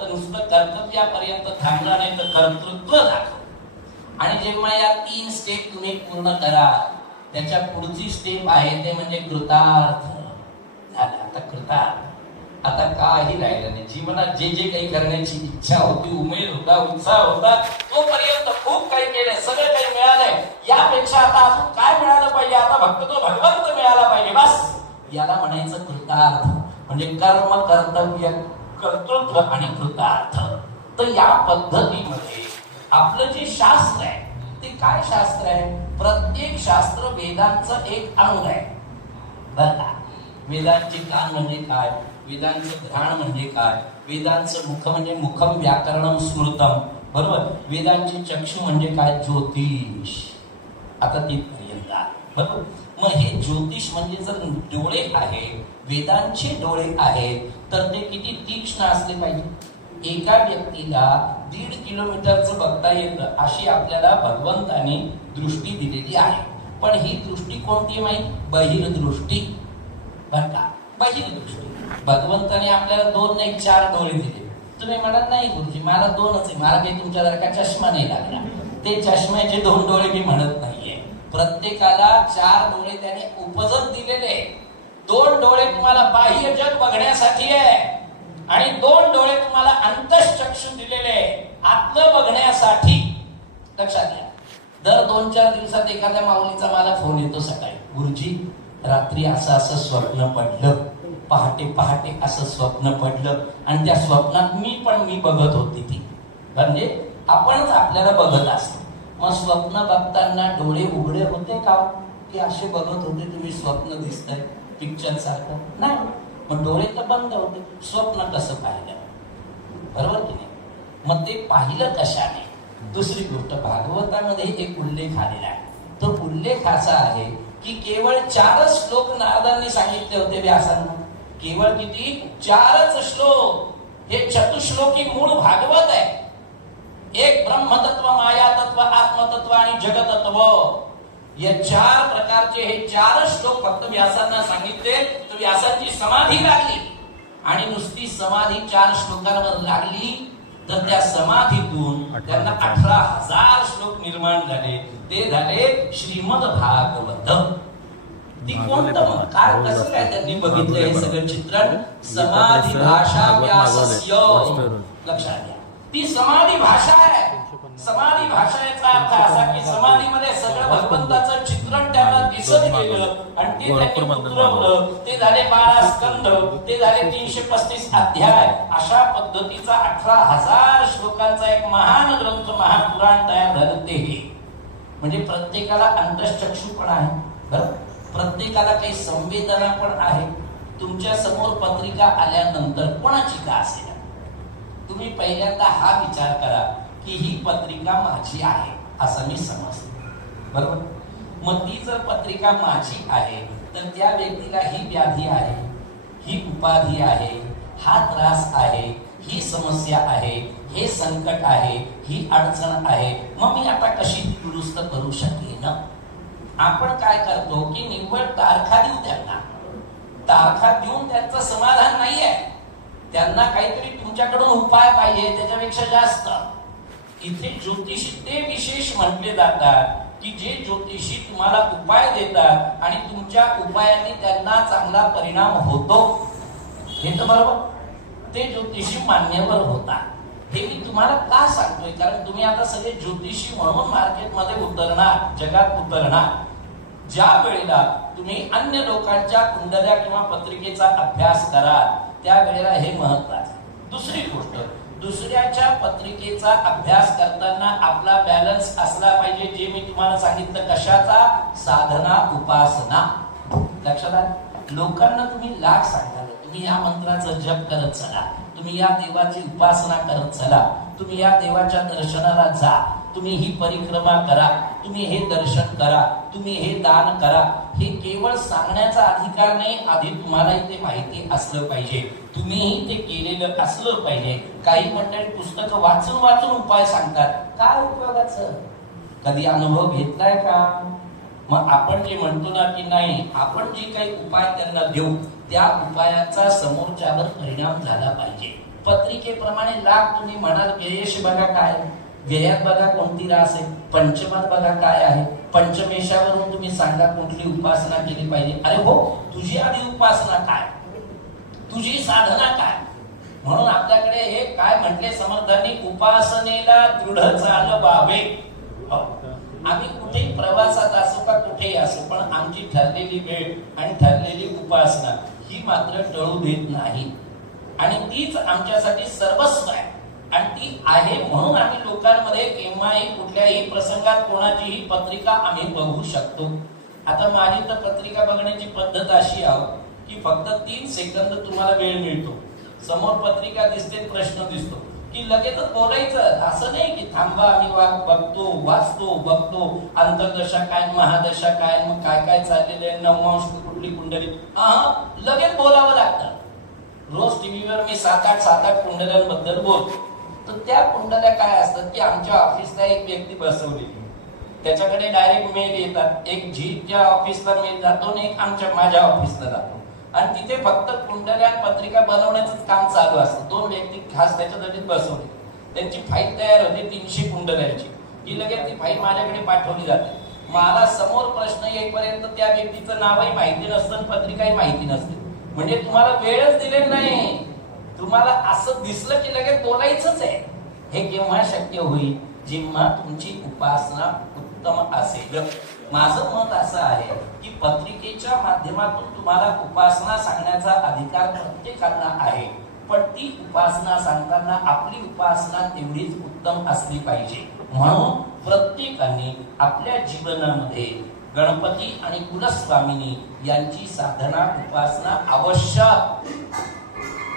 तर नुसतं कर्तव्यापर्यंत थांबला नाही, तर कर्तृत्व दाखव. आणि जेव्हा या 3 स्टेप तुम्ही पूर्ण करा, त्याच्या पुढची स्टेप आहे ते म्हणजे कृतार्थ झाला. आता कृतार्थ, आता काही राहिलं नाही. जीवनात जे जे काही करण्याची इच्छा होती, उमेद होता, उत्साह होता, तोपर्यंत खूप काही केलंय, सगळं काही मिळालंय. यापेक्षा आता अजून काय मिळालं पाहिजे? आता फक्त तो भगवंत मिळाला पाहिजे, बस. याला म्हणायचं कृतार्थ. म्हणजे कर्म, कर्तव्य, कर्तृत्व आणि कृतार्थ. तर या पद्धतीमध्ये आपलं जे शास्त्र आहे ते काय शास्त्र आहे? प्रत्येक शास्त्र वेदांचं एक अंग आहे. बघा, वेदांचे कान म्हणजे काय, वेदांचं घ्राण म्हणजे काय, वेदांचं मुख म्हणजे मुखम व्याकरणम स्मृतम, बरोबर. वेदांचे चक्षु म्हणजे काय? ज्योतिष. आता तिथपर्यंत बरोबर. मग हे ज्योतिष म्हणजे जर डोळे आहे, वेदांचे डोळे आहेत, तर ते किती तीक्ष्ण असले पाहिजे. एका व्यक्तीला 1.5 किलोमीटरचं बघता येतं अशी आपल्याला भगवंताने दृष्टी दिलेली आहे. पण ही दृष्टी कोणती माहिती? बहिर्दृष्टी. बरं का, बहिर्दृष्टी. भगवंताने आपल्याला 2 नाही 4 डोळे दिले. तुम्ही म्हणाल नाही गुरुजी मला 2च आहे, मला काही तुमच्यासारखा चष्मा नाही लागला. ते चष्म्याचे 2 डोळे मी म्हणत नाहीये. प्रत्येकाला 4 डोळे त्याने उपजत दिलेले. 2 डोळे तुम्हाला बाह्य जग बघण्यासाठी आहे आणि 2 डोळे तुम्हाला अंतःचक्षु दिलेले आतलं बघण्यासाठी. लक्षात घ्या. दर 2-4 दिवसात एखाद्या माऊलीचा मला फोन येतो सकाळी, गुरुजी रात्री असं असं स्वप्न पडलं, पहाटे पहाटे असं स्वप्न पडलं, आणि त्या स्वप्नात मी बघत होती. ती म्हणजे आपणच आपल्याला बघत असतो. मग स्वप्न बघताना डोळे उघडे होते का, की असे बघत होते तुम्ही स्वप्न दिसतंय पिक्चर सारखं? नाही. मग डोळे तर बंद होते. स्वप्न कसं पाहिलं? बरोबर की नाही? मग ते पाहिलं कशाने? दुसरी गोष्ट, भागवतामध्ये एक उल्लेख आलेला आहे. तो उल्लेख असा आहे की केवळ 4 श्लोक नारदांनी सांगितले होते व्यासांना. केवळ किती? 4 श्लोक. हे चतुश्लोकी मूळ भागवत आहे. एक ब्रह्मतत्व, मायातत्व, आत्मतत्व आणि जगतत्व, या 4 प्रकारचे हे 4 श्लोक फक्त व्यासांना सांगितले. तर व्यासांची समाधी लागली, आणि नुसती समाधी 4 श्लोकांवर लागली, तर त्या समाधीतून त्यांना 18,000 श्लोक निर्माण झाले. ते झाले श्रीमद भागवत. ती कोणतं काय कसं काय त्यांनी बघितलं हे सगळं चित्रण? समाधी भाषा व्यासस्य. लक्षात घ्या, ती समाधी भाषा आहे. समाधी भाषा याचा अर्थ असा की समाधीमध्ये सगळं भगवंताचं चित्रण त्यांना दिसत गेलं, आणि ते त्यांनी उतरवलं. ते झाले 12 स्कंध, ते झाले 335 अध्याय. अशा पद्धतीचा 18,000 श्लोकांचा एक महान ग्रंथ, महापुराण तयार झालं. ते म्हणजे प्रत्येकाला अंतःचक्षु पण आहे, बरं. प्रत्येकाला काही संवेदना पण आहे. तुमच्या समोर पत्रिका आल्यानंतर कोणाची का असेल, तुम्ही पहिल्यांदा हा विचार करा की ही पत्रिका माझी आहे असं मी समजतो, बरोबर. मग ती जर पत्रिका माझी आहे, तर त्या व्यक्तीला ही व्याधी आहे, ही उपाधी आहे, हा त्रास आहे, ही समस्या आहे, हे संकट आहे, ही अडचण आहे. मग मी आता कशी दुरुस्त करू शकेन? आपण काय करतो की निव्वळ तारखा देऊ त्यांना. तारखा देऊन त्यांचं समाधान नाहीये. त्यांना काहीतरी तुमच्याकडून उपाय पाहिजे त्याच्यापेक्षा जास्त. इथे ज्योतिषी ते विशेष म्हटले जातात की जे ज्योतिषी तुम्हाला उपाय देतात आणि तुमच्या उपायांनी त्यांना चांगला परिणाम होतो, हे तर बरोबर, ते ज्योतिषी मान्यवर होतात. हे मी तुम्हाला का सांगतोय, कारण तुम्ही आता सगळे ज्योतिषी म्हणून मार्केटमध्ये उतरणार, जगात उतरणार. ज्या वेळेला तुम्ही अन्य लोकांच्या कुंडल्या किंवा पत्रिकेचा अभ्यास कराल त्यावेळेला हे महत्वाचं. दुसरी गोष्ट, दुसऱ्याच्या पत्रिकेचा अभ्यास करताना आपला बॅलन्स असला पाहिजे. जे मी तुम्हाला सांगितलं कशाचा, साधना उपासना. लक्षात आलं? लोकांना तुम्ही लाख सांगाल, तुम्ही या मंत्राचा जप करत चला, तुम्ही या देवाची उपासना करत चला, तुम्ही या देवाच्या दर्शनाला जा, तुम्ही ही परिक्रमा करा, तुम्ही हे दर्शन करा, तुम्ही हे दान करा. हे केवळ सांगण्याचा अधिकार नाही, आधी तुम्हालाही ते माहिती असलं पाहिजे, तुम्हीही ते केलेलं असलं पाहिजे. काही मंडळी पुस्तकं वाचून वाचून उपाय सांगतात, काय उपयोगाचं? कधी अनुभव घेतलाय का? मग आपण जे म्हणतो ना की नाही, आपण जे काही उपाय त्यांना देऊ त्या उपायाचा समोरच्यावर परिणाम झाला पाहिजे. पत्रिकेप्रमाणे लाख तुम्ही म्हणाल, व्ययेश बघा काय, व्ययात बघा कोणती रास आहे, पंचमात बघा काय आहे, पंचमेशावरून तुम्ही सांगा कुठली उपासना केली पाहिजे. अरे हो, तुझी आधी उपासना काय, तुझी साधना काय? म्हणून आपल्याकडे हे काय म्हटले समर्थांनी, उपासनेला दृढ चालवावे. आम्ही कुठेही प्रवासात असो का कुठेही असो, पण आमची ठरलेली वेळ आणि ठरलेली उपासना ही मात्र टळू देत नाही. आणि तीच आमच्यासाठी सर्वस्व आहे आणि ती आहे. म्हणून आम्ही लोकांमध्ये केव्हाही कुठल्याही प्रसंगात कोणाचीही पत्रिका आम्ही बघू शकतो. आता माझी तर पत्रिका बघण्याची पद्धत अशी आहे की फक्त 3 सेकंद तुम्हाला वेळ मिळतो. समोर पत्रिका दिसते, प्रश्न दिसतो की लगेच बोलायचं. असं नाही की थांबा आम्ही बघतो, वाचतो, बघतो, अंतर्दशा काय, महादशा काय, मग काय काय चाललेलं आहे, नवमांश कुठली कुंडली, लगेच बोलावं लागतं. रोज टीव्हीवर मी 7-8 कुंडल्यांबद्दल बोलतो. तर त्या कुंडल्या काय असतात की आमच्या ऑफिसला एक व्यक्ती बसवलेली, त्याच्याकडे डायरेक्ट मेल येतात. एक जीच्या ऑफिसला मेल जातो आणि एक माझ्या ऑफिसला जातो आणि तिथे फक्त कुंडल्या पत्रिका बनवण्याचं काम चालू असतं. 2 व्यक्ती खास त्याच्यासाठी बसवले. त्यांची फाईल तयार होते 300 कुंडल्यांची, की लगेच ती फाईल माझ्याकडे पाठवली जाते. मला समोर प्रश्न येईपर्यंत त्या व्यक्तीचं नावही माहिती नसतं, पत्रिकाही माहिती नसते. म्हणजे तुम्हाला वेळच दिलेला नाही. तुम्हाला असं दिसलं की लगेच बोलायचंच आहे. हे केव्हा शक्य होईल, जेव्हा तुमची उपासना उत्तम असेल. माझं मत असं आहे की पत्रिकेच्या माध्यमातून तुम्हाला उपासना सांगण्याचा अधिकार प्रत्येकाला आहे, पण ती उपासना सांगताना आपली उपासना तेवढीच उत्तम असली पाहिजे. म्हणून प्रत्येकाने आपल्या जीवनामध्ये गणपती आणि कुलस्वामिनी यांची साधना उपासना आवश्यक.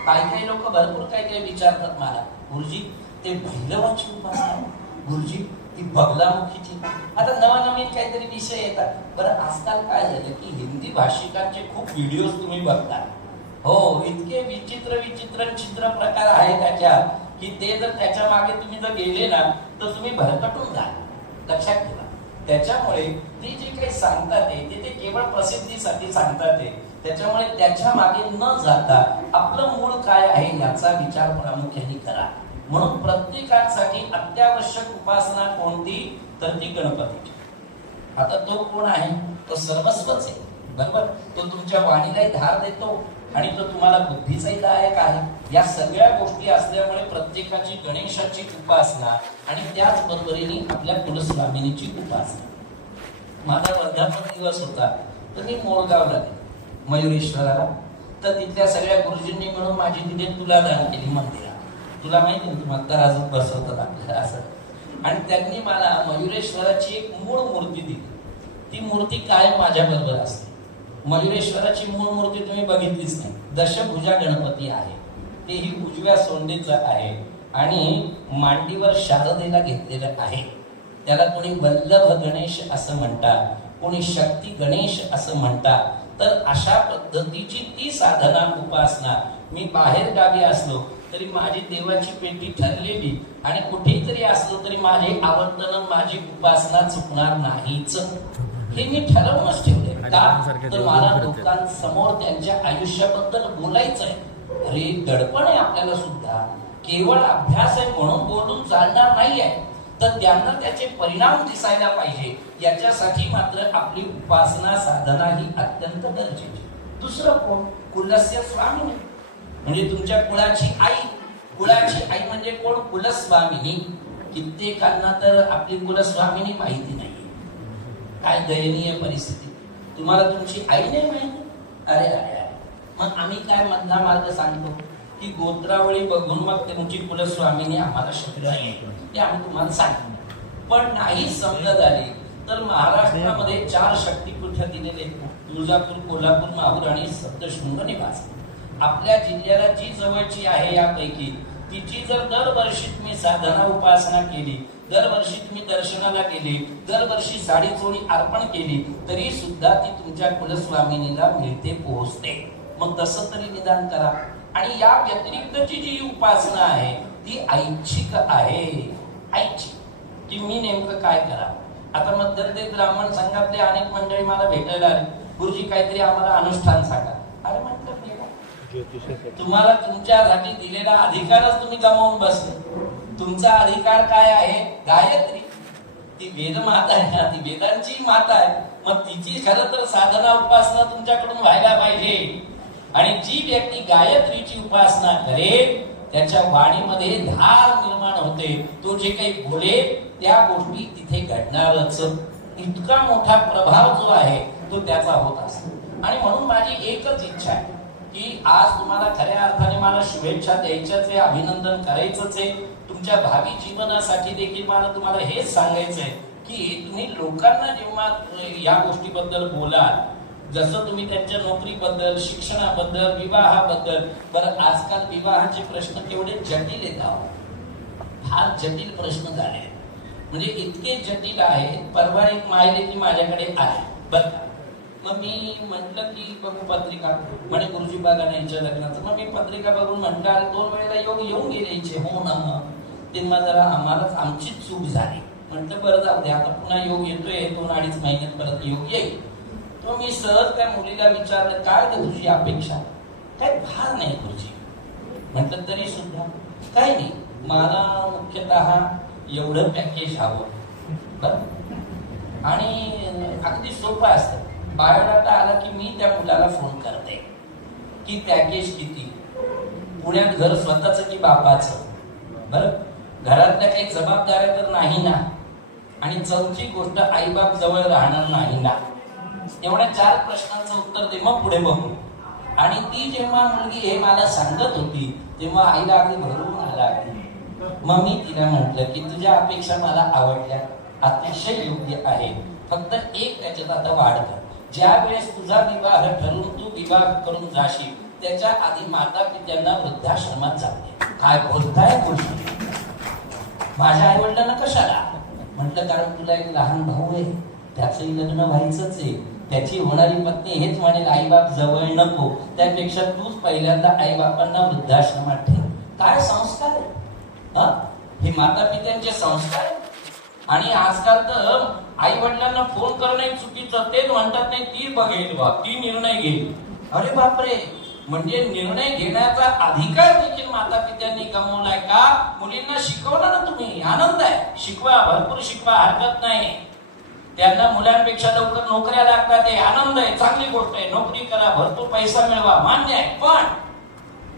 काही लोक भरपूर काही विचारतात मला, गुरुजी ते भैरवाची उपासना, गुरुजी ती बगलामुखीची. आता नवीन काहीतरी विषय येतात. बरं, आजकाल काय झालं की हिंदी भाषिकांचे खूप व्हिडिओ तुम्ही बघता. हो, इतके विचित्र विचित्र चित्र प्रकार आहे त्याच्या की ते जर त्याच्या मागे तुम्ही जर गेले ना तर तुम्ही भरकटून जाल. लक्षात ठेवा. त्याच्यामुळे ते जे काही सांगतात ते केवळ प्रसिद्धीसाठी सांगतात. त्याच्यामुळे त्याच्या मागे न जाता आपलं मूळ काय आहे याचा विचार प्रामुख्याने करा. म्हणून प्रत्येकासाठी अत्यावश्यक उपासना कोणती, तर ती गणपतीची. आता तो कोण आहे, तो सर्वस्वच आहे, बरोबर. तो तुमच्या वाणीलाही धार देतो आणि तो तुम्हाला बुद्धीचाही दायक आहे. या सगळ्या गोष्टी असल्यामुळे प्रत्येकाची गणेशाची उपासना आणि त्याच बरोबरीने आपल्या कुलस्वामिनीची उपासना. माझा वर्धापन दिवस होता तर मी मोळगावला गेलो मयुरेश्वराला. तर तिथल्या सगळ्या गुरुजींनी मिळून माझी तिथे तुलादान केली मंदिरात. तुला माहिती आहे तुम्हाला दराजून बसवतात आपल्याला असं. आणि त्यांनी मला मयुरेश्वराची एक मूळ मूर्ती दिली. ती मूर्ती कायम माझ्या बरोबर असते. मयुरेश्वराची मूळ मूर्ती तुम्ही बघितलीच नाही. दशभुजा गणपती आहे. तेही उजव्या सोंडेचं आहे आणि मांडीवर शारदेला घेतलेलं आहे. त्याला कोणी वल्लभ गणेश असं म्हणतात, कोणी शक्ती गणेश असं म्हणतात. तर अशा पद्धतीची ती साधना उपासना. मी बाहेर गावी असलो तरी माझी देवाची पेटी ठरलेली आणि कुठेही तरी असलो तरी माझे आवर्तन, माझी उपासना चुकणार नाहीच. हे मी ठरवूनच ठेवले. का तर मला लोकांसमोर त्यांच्या आयुष्याबद्दल बोलायचं आहे. अरे दडपण आहे आपल्याला सुद्धा. केवळ अभ्यास आहे म्हणून बोलून चालणार नाही आहे, तर त्यांना त्याचे परिणाम दिसायला पाहिजे. याच्यासाठी मात्र आपली उपासना साधना ही अत्यंत गरजेची. दुसरं कोण? कुलस्य स्वामिनी, म्हणजे तुमच्या कुळाची आई. कुळाची आई म्हणजे कोण? कुलस्वामिनी. कित्येकांना तर आपली कुलस्वामिनी माहिती नाही. काय दयनीय परिस्थिती. तुम्हाला तुमची आई नाही माहिती? अरे अरे अरे. मग आम्ही काय मधला मार्ग सांगतो की गोत्रावळी बघून मग तुमची कुलस्वामिनी आम्हाला शक्य नाही हे आम्ही तुम्हाला सांगतो. पण नाही समजत आली तर महाराष्ट्रामध्ये 4 शक्तीपीठ दिलेले: तुळजापूर, कोल्हापूर, माहूर आणि सप्तशृंग निवास. आपल्या जिल्ह्याला जी जवळची आहे यापैकी तिची जर दरवर्षी तुम्ही साधना उपासना केली, दरवर्षी तुम्ही दर्शनाला गेली, दरवर्षी साडी चोळी अर्पण केली, तरी सुद्धा ती तुमच्या कुलस्वामिनीला मिळते, पोहोचते. मग तसं तरी निदान करा. आणि या व्यतिरिक्तची जी उपासना आहे ती ऐच्छिक आहे. ऐच्छिक की मी नेमकं काय करा. आता मध्यंतरी ब्राह्मण संघातले अनेक मंडळी मला भेटायला आले, गुरुजी काहीतरी आम्हाला अनुष्ठान सांगा. अरे म्हटलं तुम्हाला तुमच्यासाठी दिलेला अधिकारच तुम्ही गमावून बसले. तुमचा अधिकार काय आहे? गायत्री. ती वेद माता आहे ना, ती वेदांची माता आहे. मग तिची खरं तर साधना उपासना तुमच्याकडून व्हायला पाहिजे. आणि जी व्यक्ती गायत्रीची उपासना करेल त्याच्या वाणीमध्ये धार निर्माण होते. तो जे काही बोले त्या गोष्टी तिथे घडणारच. इतका मोठा प्रभाव जो आहे तो त्याचा होत असतो. आणि म्हणून माझी एकच इच्छा आहे की आज तुम्हाला खऱ्या अर्थाने मला शुभेच्छा द्यायच्याच आहे, अभिनंदन करायचंच आहे. तुमच्या भावी जीवनासाठी देखील मला तुम्हाला हेच सांगायचं आहे की तुम्ही लोकांना जेव्हा या गोष्टीबद्दल बोलाल, जसं तुम्ही त्यांच्या नोकरीबद्दल, शिक्षणाबद्दल, विवाहाबद्दल. बरं, आजकाल विवाहाचे प्रश्न केवढे जटिल येतात. फार जटिल प्रश्न झाले, म्हणजे इतके जटिल आहेत. परवा एक माहिती माझ्याकडे आहे बरं. मग मी म्हटलं की बघू पत्रिका, म्हणे गुरुजी बघा ना यांच्या लग्नाचं. मग मी पत्रिका बघून म्हटलं अरे 2 वेळेला योग येऊन गेले यांचे. हो ना, तेव्हा जरा आम्हालाच आमचीच चूक झाली. म्हटलं बरं जाऊ दे, आता पुन्हा योग येतोय, 2-2.5 महिन्यात परत योग येईल. तो मी सहज त्या मुलीला विचारलं काय ग तुझी अपेक्षा? काय फार नाही गुरुजी. म्हटलं तरी सुद्धा काय नाही, मला मुख्यतः एवढं पॅकेज हवं बरं. आणि अगदी सोपं असतं. बायोडाटा आला की मी त्या मुलाला फोन करते की पॅकेज किती, पुण्यात घर स्वतःच की बापाचं, बरं, घरातल्या काही जबाबदाऱ्या तर नाही ना, आणि चौथी गोष्ट आईबाप जवळ राहणार नाही ना. एवढ्या 4 प्रश्नांचं उत्तर दे, मग पुढे बघू. आणि ती जेव्हा मुलगी हे मला सांगत होती तेव्हा आईला अगदी भरून आला. मग मी तिला म्हटलं की तुझ्या अपेक्षा मला आवडल्या, अतिशय योग्य आहे. फक्त एक त्याच्यात आता वाढ कर. ज्या वेळेस तुझा विवाह ठरून तू विवाह करून जाशील त्याच्या आधी माता पित्यांना वृद्धाश्रमात जाते. काय बोलताय गोष्टी? माझ्या आई वडिलांना कशाला? म्हटलं कारण तुला एक लहान भाऊ आहे, त्याचंही लग्न व्हायचंच आहे. त्याची होणारी पत्नी हेच म्हणेल आई बाप जवळ नको, त्यापेक्षा तूच पहिल्यांदा आई बापांना वृद्धाश्रमात ठेव. काय संस्कार आहे हे? माता पित्यांचे संस्कार आहे. आणि आजकाल तर आई वडिलांना फोन करणं चुकीचं. तेच म्हणतात नाही ती बघेल बा, ती निर्णय घेईल. अरे बापरे, म्हणजे निर्णय घेण्याचा अधिकार देखील माता पित्यांनी गमावलाय का? मुलींना शिकवलं ना तुम्ही, आनंद आहे, शिकवा, भरपूर शिकवा, हरकत नाही. त्यांना मुलांपेक्षा लवकर नोकऱ्या लागतात, हे आनंद आहे, चांगली गोष्ट आहे. नोकरी करा, भरपूर पैसा मिळवा, मान्य आहे. पण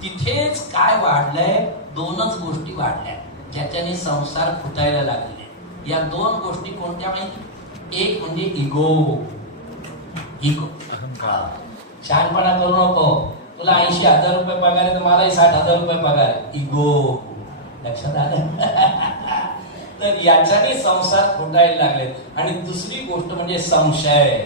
तिथेच काय वाढलंय? 2च गोष्टी वाढल्या ज्याच्याने संसार फुटायला लागले. या 2 गोष्टी कोणत्या माहिती? एक म्हणजे इगो. इगो, शहाणपणा करू नको. तुला 80,000 रुपये पगार आहे तर मलाही 60,000 रुपये पगार आहे. इगो, लक्षात आलं? तर याच्याने संसार फुटायला लागले. आणि दुसरी गोष्ट म्हणजे संशय.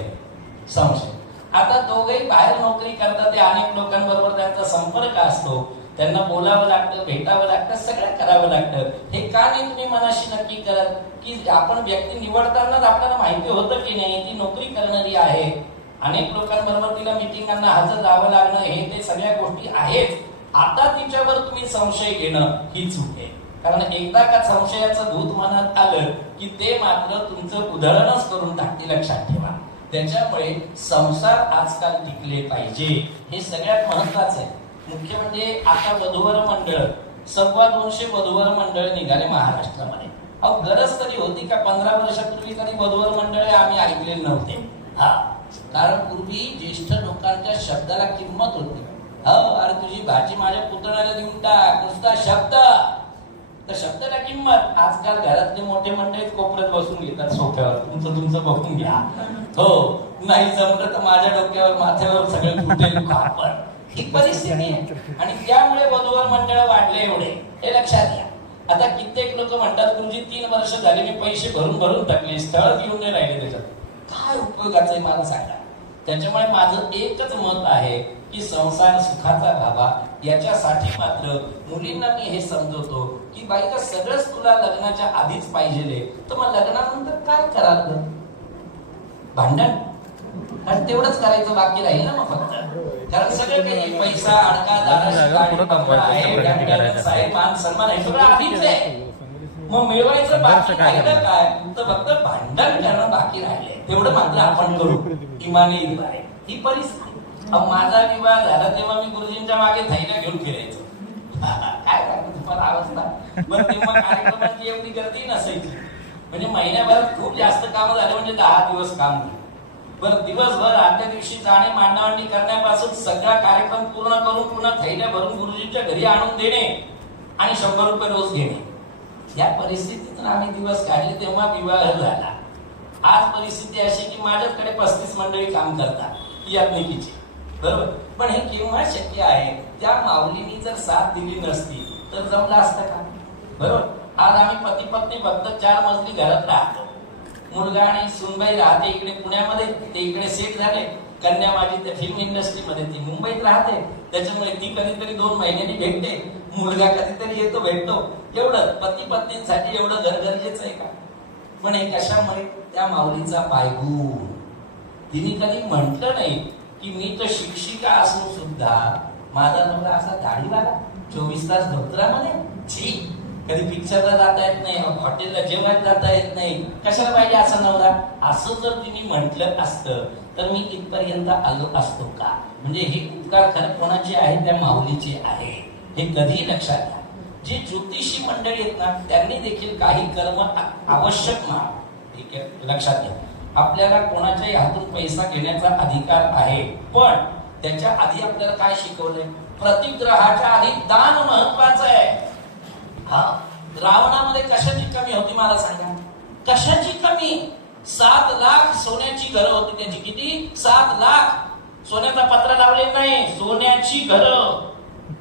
संशय. आता दोघेही बाहेर नोकरी करतात, ते अनेक लोकांबरोबर त्यांचा संपर्क असतो, त्यांना बोलावं लागतं, भेटावं लागतं, सगळं करावं लागतं. हे का नाही तुम्ही मनाशी नक्की करत की आपण व्यक्ती निवडतानाच आपल्याला माहिती होतं की नाही ती नोकरी करणारी आहे, अनेक लोकांबरोबर तिला मिटिंगांना हजर राहावं लागणं, हे ते सगळ्या गोष्टी आहेत. आता तिच्यावर तुम्ही संशय घेणं ही चूक आहे. कारण एकदा का संशयाचं दूध मनात आलं की ते मात्र तुमचं उधळणच करून टाकते, लक्षात ठेवा. त्याच्यामुळे संसार आजकाल टिकले पाहिजे, हे सगळ्यात महत्वाचं आहे. मुख्य म्हणजे आता वधूवर मंडळ 250 वधूवर मंडळ निघाले महाराष्ट्रामध्ये. अहो गरज कधी होती का? 15 वर्षापूर्वी कधी वधूवर मंडळ आम्ही ऐकलेले नव्हते. हा, कारण पूर्वी ज्येष्ठ लोकांच्या शब्दाला किंमत होती. अरे तुझी भाजी माझ्या पुतण्याला देऊन टाक, नुसता शब्द, तर शब्दाला किंमत. आजकाल घरातले मोठे मंडळी कोपऱ्यात बसून घेतात सोफ्यावर, तुमचं बघून घ्या. हो, नाही जमलं तर माझ्या डोक्यावर माथ्यावर सगळं फुटेल खापर. ही परिस्थिती आहे आणि त्यामुळे वधूवर मंडळ वाढले एवढे, हे लक्षात घ्या. आता कित्येक लोक म्हणतात गुरुजी 3 वर्ष झाले मी पैसे भरून टाकले, स्थळ घेऊन नाही राहिले, त्याच्यात काय उपयोगाचं आहे मला सांगा. त्याच्यामुळे माझं एकच मत आहे की संसार सुखाचा व्हावा, याच्यासाठी मात्र मुलींना मी हे समजवतो की बाईला सगळंच तुला लग्नाच्या आधीच पाहिजे, तर मग लग्नानंतर काय कराल? भांडण, कारण तेवढंच करायचं बाकी राहील ना मग फक्त. कारण सगळं काही पैसा, अडका, दारा, मान सन्मान हे सगळं आधीच आहे. मग मिळवायचं बाकी राहिलं काय? तर फक्त भांडण करणं बाकी राहिले, तेवढं मात्र आपण करू इमाने आहे. ही परिस्थिती. माझा विवाह झाला तेव्हा मी गुरुजींच्या मागे थैल्या घेऊन फिरायचो. काय सांगतो तुम्हाला अवस्था. पण तेव्हा कार्यक्रमाची एवढी गर्दी नसायची. म्हणजे महिन्याभरात खूप जास्त काम झाले म्हणजे 10 दिवस काम झाले. बरं, दिवसभर आदल्या दिवशी जाणे, मांडावंडी करण्यापासून सगळा कार्यक्रम पूर्ण करून पुन्हा थैल्या भरून गुरुजींच्या घरी आणून देणे आणि 100 रुपये रोज घेणे. या परिस्थितीतून आम्ही दिवस काढले, तेव्हा विवाह झाला. आज परिस्थिती अशी की माझ्याकडे 35 मंडळी काम करतात याज्ञिकीची, बरोबर. पण हे केव्हा शक्य आहे? त्या माऊलींनी जर साथ दिली नसती तर जमलं असतं का? बरोबर. आज आम्ही पती पत्नी फक्त 4 मजली घरात राहतो. मुलगा आणि सुनबाई राहते इकडे पुण्यामध्ये, ते इकडे सेट झाले. कन्या माझी त्या फिल्म इंडस्ट्रीमध्ये, ती मुंबईत राहते. त्याच्यामुळे ती कधीतरी 2 महिन्यांनी भेटते, मुलगा कधीतरी येतो भेटतो. एवढं पती पत्नींसाठी एवढं घर गरजेचं आहे का? पण हे कशामुळे? त्या माऊलीचा पायगुण. तिने कधी म्हटलं नाही की मी तर शिक्षिका असून सुद्धा माझा नवरा असा दाढीवाला 24 तास दप्तरामध्ये, छी, कधी पिक्चरला जाता येत नाही, हॉटेलला जेवायला जाता येत नाही, कशाला पाहिजे असा नवरा? असं जर तिने म्हटलं असतं तर मी इथपर्यंत आलो असतो का? म्हणजे हे उपकार खरं कोणाचे आहे? त्या माऊलीचे आहे. हे कधी लक्षात घ्या. जे ज्योतिषी मंडळी आहेत ना, त्यांनी देखील काही कर्म आवश्यक मान, ठीक आहे, लक्षात घ्या. आपल्याला कोणाच्याही हातून पैसा घेण्याचा अधिकार आहे, पण त्याच्या आधी आपल्याला काय शिकवलंय? प्रतिग्रहाच्या आधी दान महत्वाचं आहे. हा, रावणामध्ये कशाची कमी होती मला सांगा? कशाची कमी? 7 लाख सोन्याची घरं होती त्याची. किती? 7 लाख. सोन्याचा पत्रा लावले नाही, सोन्याची घरं.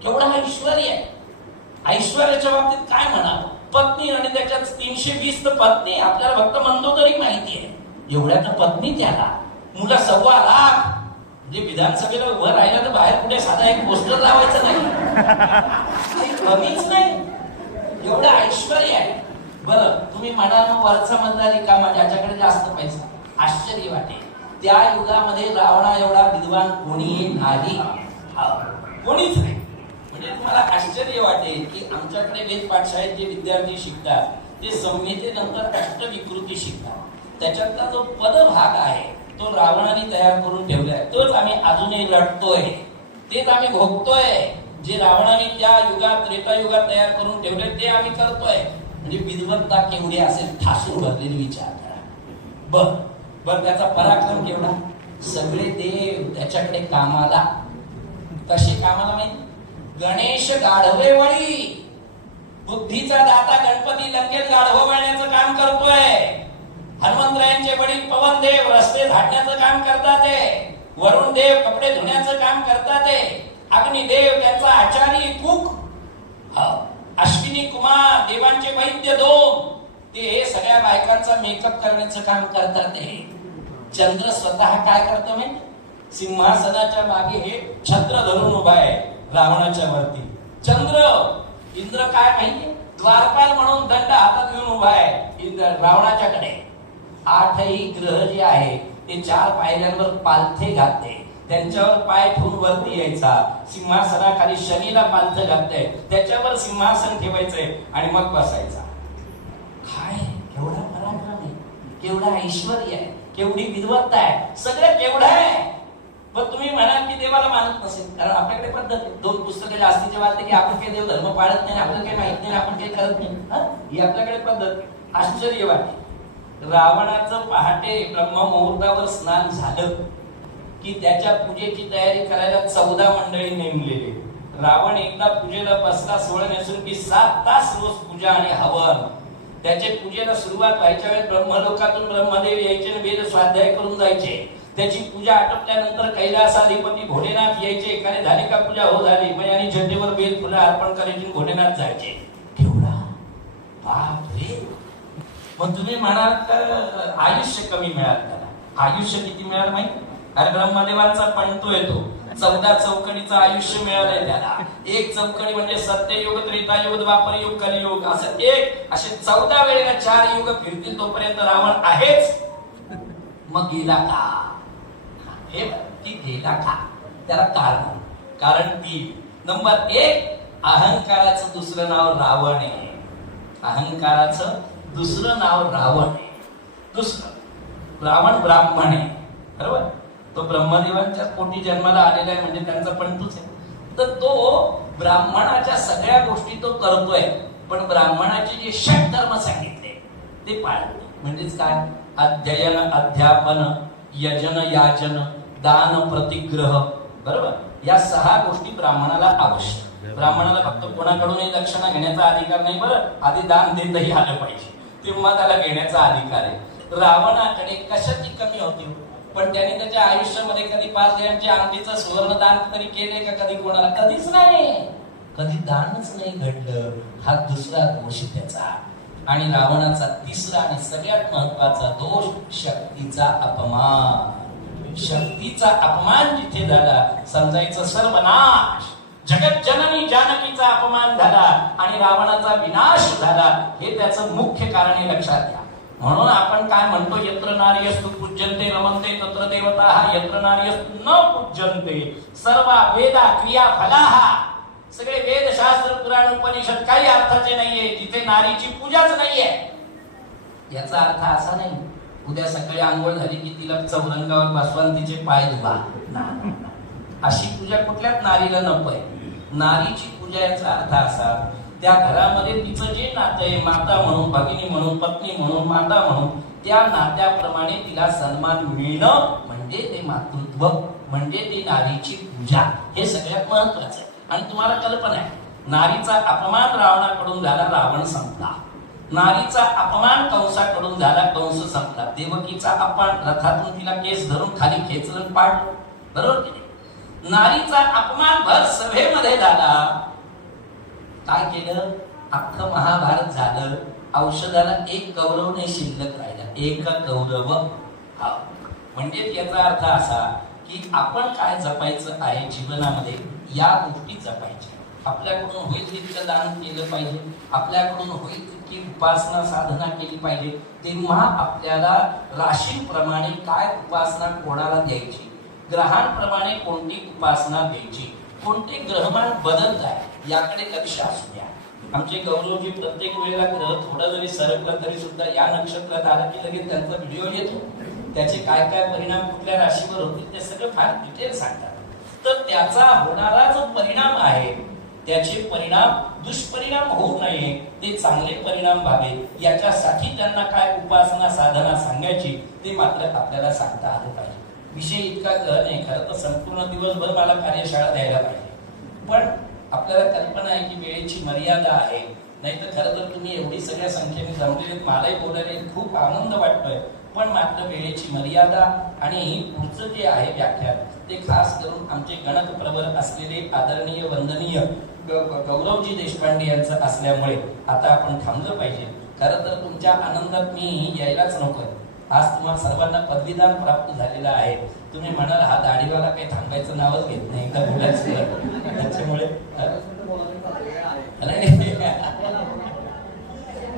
केवढा ऐश्वर्य आहे. ऐश्वर्याच्या बाबतीत काय म्हणा, पत्नी आणि त्याच्यात 320 तर पत्नी. आपल्याला फक्त मंदोदरी माहिती आहे, एवढ्या तर पत्नी त्याला. मुलं 1.25 लाख. म्हणजे विधानसभेला उभं राहिलं तर बाहेर कुठे साधा एक पोस्टर लावायचं नाही, कमीच नाही, एवढं ऐश्वर्य आहे. बरं, तुम्ही म्हणाल मग वरचा मधला रिकामा ज्याच्याकडे जास्त पैसा. आश्चर्य वाटेल, त्या युगामध्ये रावणा एवढा विद्वान कोणी नाही, कोणीच नाही. म्हणजे तुम्हाला आश्चर्य वाटेल की आमच्याकडे वेद पाठशाळेत जे विद्यार्थी शिकतात ते संहितेनंतर अष्टविकृती शिकतात. त्याच्यातला जो पदभाग आहे तो रावणाने तयार करून ठेवलाय, तोच आम्ही अजूनही लढतोय, तेच आम्ही भोगतोय. जे रावणाने त्या युगात, त्रेतायुगात तयार करून ठेवले ते आम्ही करतोय. म्हणजे विद्वत्ता केवढी असेल, ठासून भरलेली, विचार करा. बर त्याचा पराक्रम केवढा. सगळे देव त्याच्याकडे कामाला. कसे कामाला माहिती? गणेश गाढवे वळी. बुद्धीचा दाता गणपती लंकेत गाढव वळण्याचं काम करतोय. हनुमंतरायांचे वडील पवनदेव रस्ते झाडण्याचं काम करतात. वरुण देव कपडे धुण्याचं काम करतात. अग्निदेव त्यांचा आचार्य कुक. अश्विनी कुमार देवांचे वैद्य 2 ते सगळ्या बायकांचा मेकअप करण्याचं काम करतात. चंद्र स्वतः काय करतो माहिती? सिंहासनाच्या मागे हे छत्र धरून उभा आहे रावणाच्या वरती. चंद्र. इंद्र काय माहिती? द्वारपाल म्हणून दंड हातात घेऊन उभा आहे इंद्र रावणाच्याकडे. 8ही ग्रह जे आहे ते 4 पायऱ्यांवर पालथे घातले, त्यांच्यावर पाय ठेवून वरती यायचा. सिंहासनाखाली शनीला पालथ घातलंय, त्याच्यावर सिंहासन ठेवायचंय आणि मग बसायचा. काय केवढा पराक्रम आहे, केवढा ऐश्वर्य आहे, केवढी विद्वत्ता आहे, सगळं केवढं आहे. पण तुम्ही म्हणाल की देवाला मानत नसेल, कारण आपल्याकडे पद्धत आहे. 2 पुस्तकं जास्तीचे वाचते की आपण काही देव धर्म पाळत नाही, आपल्याला काही माहित नाही, आपण काही करत नाही. ही आपल्याकडे पद्धत. आश्चर्य वाटते. रावणाचं पहाटे ब्रह्ममुहूर्तावर स्नान झालं की त्याच्या पूजेची तयारी करायला 14 मंडळी नेमलेली. रावण एकदा पूजेला बसला, सोहळा नेसून की 7 तास रोज पूजा आणि हवन. त्याचे पूजेला सुरुवात व्हायच्या वेळेस ब्रह्मलोकातून ब्रह्मदेव यायचे आणि वेद स्वाध्याय करून जायचे. त्याची पूजा आटोपल्यानंतर कैलासाधिपती भोलेनाथ यायचे. एकाने झाली का पूजा, हो झाली, मग आणि झेंडेवर बेल फुलं अर्पण करायची, भोलेनाथ जायचे. केवढा बाप रे. मग तुम्ही म्हणाल तर आयुष्य कमी मिळाल त्याला. आयुष्य किती मिळाल माहिती? अरे ब्रह्मदेवांचा पंटू येतो, 14 चौकडीचं आयुष्य मिळालंय त्याला. एक चौकडी म्हणजे सत्ययुग, त्रेतायुग, द्वापर युग, कलियुग, असं असे 14 वेळेला 4 युग फिरतील तोपर्यंत रावण आहेच. मग गेला का? हे की गेला का? त्याला कारण 3. नंबर 1, अहंकाराचं दुसरं नाव रावण आहे. अहंकाराचं दुसरं नाव रावण आहे. दुसरं रावण ब्राह्मण आहे, बरोबर. तो ब्रह्मदेवांच्या पोटी जन्माला आलेला आहे, म्हणजे त्यांचा पंतूच आहे. तर तो ब्राह्मणाच्या सगळ्या गोष्टी तो करतोय, पण ब्राह्मणाचे जे षटकर्म सांगितले ते पाळतो. म्हणजेच काय? अध्ययन, अध्यापन, यजन, याचन, दान, प्रतिग्रह, बरोबर. या 6 गोष्टी ब्राह्मणाला आवश्यक. ब्राह्मणाला फक्त कोणाकडूनही दक्षिणा घेण्याचा अधिकार नाही, बरं. आधी दान देतही आलं पाहिजे, तेव्हा त्याला घेण्याचा अधिकार आहे. रावणाकडे कशाची कमी होती, पण त्याने त्याच्या आयुष्यामध्ये कधी 5 जणांच्या अंगठीचं सुवर्णदान तरी केले का? कधी कोणाला? कधीच नाही. कधी दानच नाही घडलं. हा दुसरा दोष त्याचा. आणि रावणाचा तिसरा आणि सगळ्यात महत्वाचा दोष शक्तीचा अपमान. शक्तीचा अपमान जिथे झाला समजायचं सर्वनाश. जगत जननी जानकीचा अपमान झाला आणि रावणाचा विनाश झाला. हे त्याचं मुख्य कारण आहे, लक्षात घ्या. म्हणून आपण काय म्हणतो, यत्र नार्यस्तु पूज्यन्ते रमन्ते तत्र देवताः, यत्र नार्यस्तु न पूज्यन्ते. सर्व वेदा क्रिया फलाः, सगळे वेद, शास्त्र, पुराण, उपनिषद काही अर्थाचे नाहीये जिथे नारीची पूजाच नाहीये. याचा अर्थ असा नाही उद्या सकाळी आंघोळ झाली की तिला चौरंगावर बसवा आणि तिचे पाय धुवा. अशी पूजा कुठल्याच नारीला नकोय. नारीची पूजा याचा अर्थ असा, त्या घरामध्ये तिचं जे नातं आहे, माता म्हणून, भगिनी म्हणून, पत्नी म्हणून, माता म्हणून, त्या नात्याप्रमाणे तिला सन्मान मिळणं म्हणजे ते मातृत्व, म्हणजे ती नारीची पूजा. हे सगळ्यात महत्वाचं आहे. आणि तुम्हाला कल्पना आहे, नारीचा अपमान रावणाकडून झाला, रावण संपला. नारीचा अपमान कंसाकडून झाला, कंस संपला. देवकीचा अपमान, रथातून तिला केस धरून खाली खेचलं पाडलं, बरोबर की नाही? नारीचा अपमान भर सभेमध्ये झाला. काय केलं? अख्खं महाभारत झालं, औषधाला एक कौरव नाही शिल्लक राहिला. एक कौरव. हा म्हणजे याचा अर्थ असा की आपण काय जपायचं आहे जीवनामध्ये, या गोष्टी जपायच्या. आपल्याकडून होईल तितकं दान केलं पाहिजे, आपल्याकडून होईल तितकी उपासना साधना केली पाहिजे. तेव्हा आपल्याला राशीप्रमाणे काय उपासना कोणाला द्यायची, ग्रहांप्रमाणे कोणती उपासना द्यायची, कोणते ग्रहमान बदलत आहे याकडे लक्ष असू द्या. आमचे गौरवजी प्रत्येक वेळेला ग्रह थोडा जरी सरकला तरी सुद्धा या नक्षत्रात आला की लगेच त्यांचा व्हिडिओ येतो. त्याचे काय काय परिणाम कुठल्या राशीवर होतील ते सगळं फार डिटेल सांगतात. तर त्याचा होणारा जो परिणाम आहे, त्याचे परिणाम दुष्परिणाम होऊ नये, ते चांगले परिणाम व्हावे याच्यासाठी त्यांना काय उपासना साधना सांगायची ते मात्र आपल्याला सांगता आलं पाहिजे. विषय इतका गहन आहे, खरं तर संपूर्ण दिवसभर मला कार्यशाळा द्यायला पाहिजे, पण आपल्याला कल्पना आहे की वेळेची मर्यादा आहे. नाही तर खरं तर तुम्ही एवढी सगळ्या संख्येने जमलेले, मलाही बोलायला खूप आनंद वाटतोय, पण मात्र वेळेची मर्यादा. आणि पुढचं जे आहे व्याख्यान ते खास करून आमचे गणक प्रवर असलेले आदरणीय वंदनीय गौरवजी देशपांडे यांचं असल्यामुळे आता आपण थांबलं पाहिजे. खरं तर तुमच्या आनंदात मी यायलाच नकोय. आज तुम्हाला सर्वांना पदवीदान प्राप्त झालेलं आहे. तुम्ही म्हणाल हा दाढीवाला काही थांबायचं नावच घेत नाही का बोलायचं, त्याच्यामुळे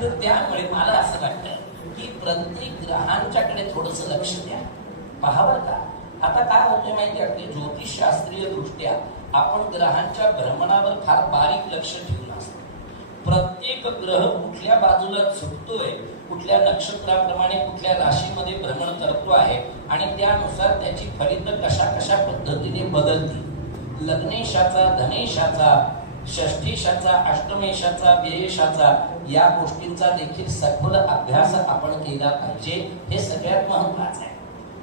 तर त्यामुळे मला असं वाटतं की प्रत्येक ग्रहांच्याकडे थोडस लक्ष द्या, पाहावं का. आता काय होते माहिती आहे, ज्योतिषशास्त्रीय दृष्ट्या आपण ग्रहांच्या भ्रमणावर फार बारीक लक्ष ठेवून असतो. प्रत्येक ग्रह कुठल्या बाजूला झुकतोय, कुठल्या नक्षत्राप्रमाणे कुठल्या राशीमध्ये भ्रमण करतो आहे आणि त्यानुसार त्याची फलित कशा कशा पद्धतीने बदलते. लग्नेशाचा, धनेशाचा, षष्ठीशाचा, अष्टमेशाचा, व्ययेशाचा या गोष्टींचा देखील सखोल अभ्यास आपण केला पाहिजे. हे सगळ्यात महत्वाचं आहे.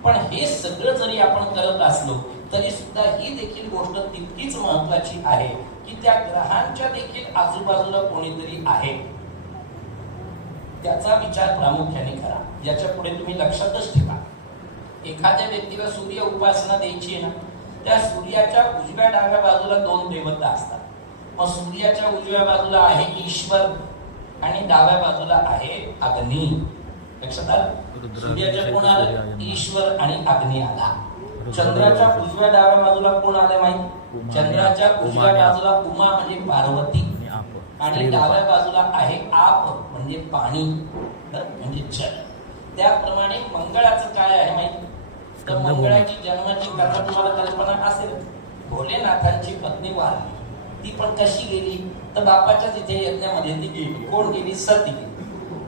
पण हे सगळं जरी आपण करत असलो तरी सुद्धा ही देखील गोष्ट तितकीच महत्वाची आहे की त्या ग्रहांच्या देखील आजूबाजूला कोणीतरी आहे, त्याचा विचार प्रामुख्याने करा. याच्या पुढे तुम्ही लक्षातच ठेवा, एखाद्या व्यक्तीला सूर्य उपासना द्यायची आहे ना, त्या सूर्याच्या उजव्या डाव्या बाजूला दोन देवता असतात. मग सूर्याच्या उजव्या बाजूला आहे ईश्वर आणि डाव्या बाजूला आहे अग्नी. लक्षात आलं? सूर्याच्या कोण आलं? ईश्वर आणि अग्नी आला. चंद्राच्या उजव्या डाव्या बाजूला कोण आलं माहिती? चंद्राच्या उजव्या बाजूला उमा म्हणजे पार्वती आणि डाव्या बाजूला आहे आप म्हणजे पाणी म्हणजे जल. त्याप्रमाणे मंगळाचं काय आहे माहिती? तर मंगळाची जन्माची कथा तुम्हाला कल्पना असेल. भोलेनाथांची पत्नी वारली. ती पण कशी गेली? तर बापाच्या तिथे यज्ञामध्ये ती गेली. कोण गेली? सती गेली.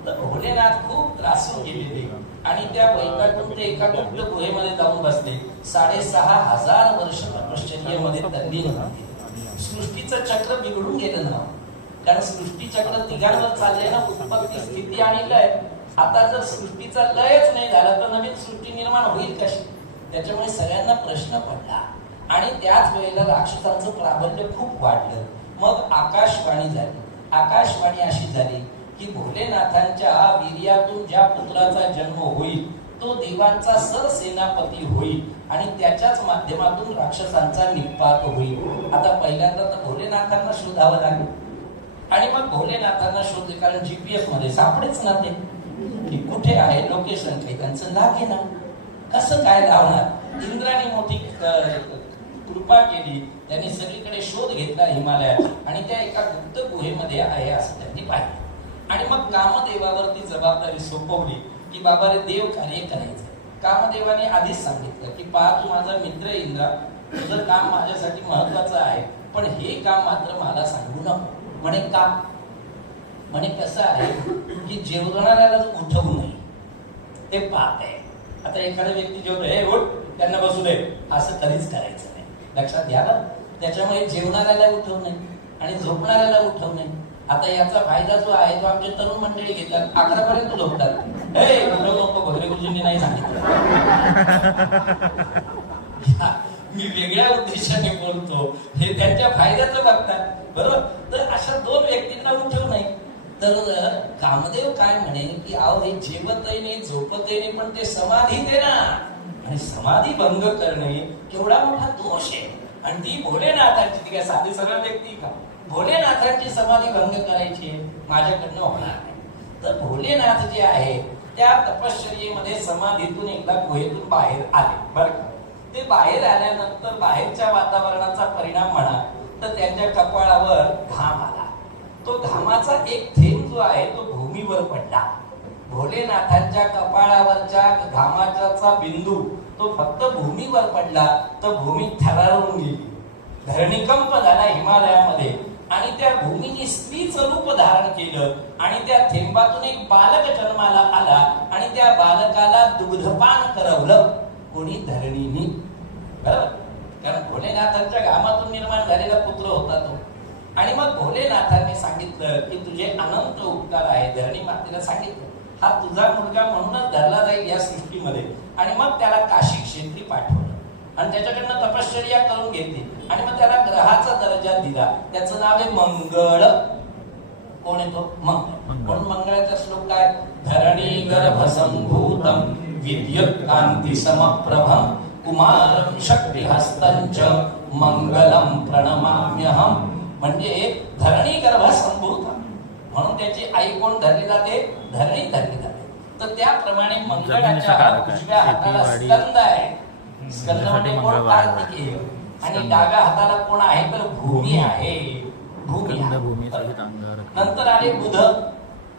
तर भोलेनाथ खूप त्रासून गेलेले आणि त्या वैकुंठ ते एका गुप्त गुहेमध्ये जाऊन बसले. 6500 वर्ष तपश्चर्येमध्ये तल्लीन होते. सृष्टीचं चक्र बिघडून गेलं ना, कारण सृष्टी चक्र तिघांवर चाललंय ना, उत्पत्ती, स्थिती आणि लय. आता जर सृष्टीचा लयच नाही झाला तर नवीन सृष्टी निर्माण होईल कशी? त्याच्यामुळे सगळ्यांना प्रश्न पडला आणि त्याच वेळेला राक्षसांचं प्राबल्य खूप वाढलं. मग आकाशवाणी झाली. आकाशवाणी अशी झाली की भोलेनाथांच्या वीर्यातून ज्या पुत्राचा जन्म होईल तो देवांचा सरसेनापती होईल आणि त्याच्याच माध्यमातून राक्षसांचा निपात होईल. आता पहिल्यांदा तर भोलेनाथांना शोधावं लागेल आणि मग भोलेनाथांना शोधले, कारण जीपीएस मध्ये सापडेच ना ते की कुठे आहे, लोकेशन काही त्यांचं लागे ना. कसं काय लावणार? इंद्राने मोठी कृपा केली. त्यांनी सगळीकडे शोध घेतला हिमालयात आणि त्या एका गुप्त गुहेमध्ये आहे असं त्यांनी पाहिलं. आणि मग कामदेवावरती जबाबदारी सोपवली की बाबा रे, देव कार्य करायचं. कामदेवाने आधीच सांगितलं की पहा, तू माझा मित्र इंद्रा, तुझं काम माझ्यासाठी महत्वाचं आहे, पण हे काम मात्र मला सांगू नको. म्हणे का? म्हणे कसं आहे की जेवणाऱ्याला उठवू नये, ते पाप आहे. आता एखादा व्यक्ती जेवतो, हे उठ, त्यांना बसू दे, असं कधीच करायचं नाही. लक्षात घ्या ना. त्याच्यामुळे जेवणाऱ्याला उठवू नये आणि झोपणाऱ्याला उठवू नये. आता याचा फायदा जो आहे तो आमचे तरुण मंडळी घेतात, 11 पर्यंत झोपतात. हे नको, भोगरे गुरुजींनी नाही सांगितलं. मी वेगळ्या उद्देशाने बोलतो, हे त्यांच्या फायद्याचं बघतात, बरोबर. तर अशा दोन व्यक्तींना उठवू नये. तर कामदेव काय म्हणे की अहो, हे जेवतही नाही झोपतही नाही, पण ते समाधी दे ना. आणि समाधी भंग करणे केवढा मोठा दोष आहे. आणि ती भोलेनाथांची, ती काय साधी सरळ व्यक्ती का? भोलेनाथांची समाधी भंग करायची माझ्याकडनं होणार नाही. तर भोलेनाथ जे आहे त्या तपश्चर्येमध्ये समाधीतून एकदा गुहेतून बाहेर आले. बरं, ते बाहेर आल्यानंतर बाहेरच्या वातावरणाचा परिणाम म्हणा तर त्यांच्या कपाळावर घाम आला. तो घामाचा एक थेंब जो आहे तो भूमीवर पडला. भोलेनाथांच्या कपाळावरच्या घामाचा बिंदू तो फक्त भूमीवर पडला तर भूमी थरारून गेली. धरणीकंप झाला हिमालयामध्ये आणि त्या भूमीने स्त्रीचं रूप धारण केलं आणि त्या थेंबातून एक बालक जन्माला आला आणि त्या बालकाला दुग्धपान करवलं कोणी? धरणीने. बरोबर, कारण भोलेनाथांच्या घामातून निर्माण झालेला पुत्र होता तो. आणि मग भोलेनाथांनी सांगितलं की तुझे अनंत उपकार आहे. धरणी मातेला सांगितलं हा तुझा मुलगा म्हणूनच धरला जाईल या सृष्टीमध्ये. आणि मग त्याला काशी क्षेत्री पाठवलं आणि त्याच्याकडनं तपश्चर्या करून घेतली आणि मग त्याला ग्रहाचा दर्जा दिला. त्याचं नाव आहे मंगळ. कोण आहे तो? मंगळ. म्हणून मंगळाचा श्लोक काय? धरणी गर्भसंभूतम विद्युत कांती समप्रभम कुमारं शक्तिहस्तंच मंगलम प्रणमाम्यहम. म्हणजे धरणी गर्भसंभूतम म्हणून त्याची आई कोण धरली जाते? धरणी धरली जाते. तर त्याप्रमाणे मंगळाच्या उजव्या हाताला स्कंद आहे. स्कंद म्हणजे कोण? कार्तिकेय. आणि डाव्या हाताला कोण आहे? तर भूमी आहे. भूमी. नंतर आले बुध.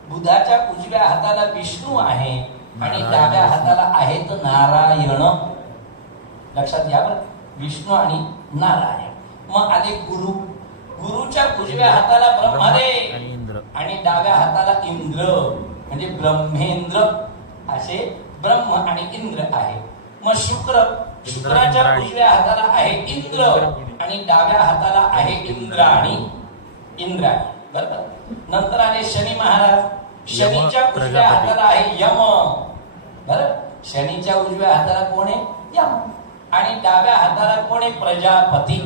बुधाच्या उजव्या हाताला विष्णू आहे आणि डाव्या हाताला आहेत नारायण. लक्षात घ्या बरं, विष्णू आणि नारायण. मग आले गुरु. गुरुच्या उजव्या हाताला ब्रह्मदेव आणि डाव्या हाताला इंद्र म्हणजे ब्रह्मेंद्र. असे ब्रह्म आणि इंद्र आहे. मग शुक्राच्या उजव्या हाताला आहे इंद्र आणि डाव्या हाताला आहे इंद्राणी. बरोबर. नंतर आले शनी महाराज. शनीच्या उजव्या हाताला आहे यम. बरं. शनीच्या उजव्या हाताला कोण आहे? यम. आणि डाव्या हाताला कोण आहे? प्रजापती.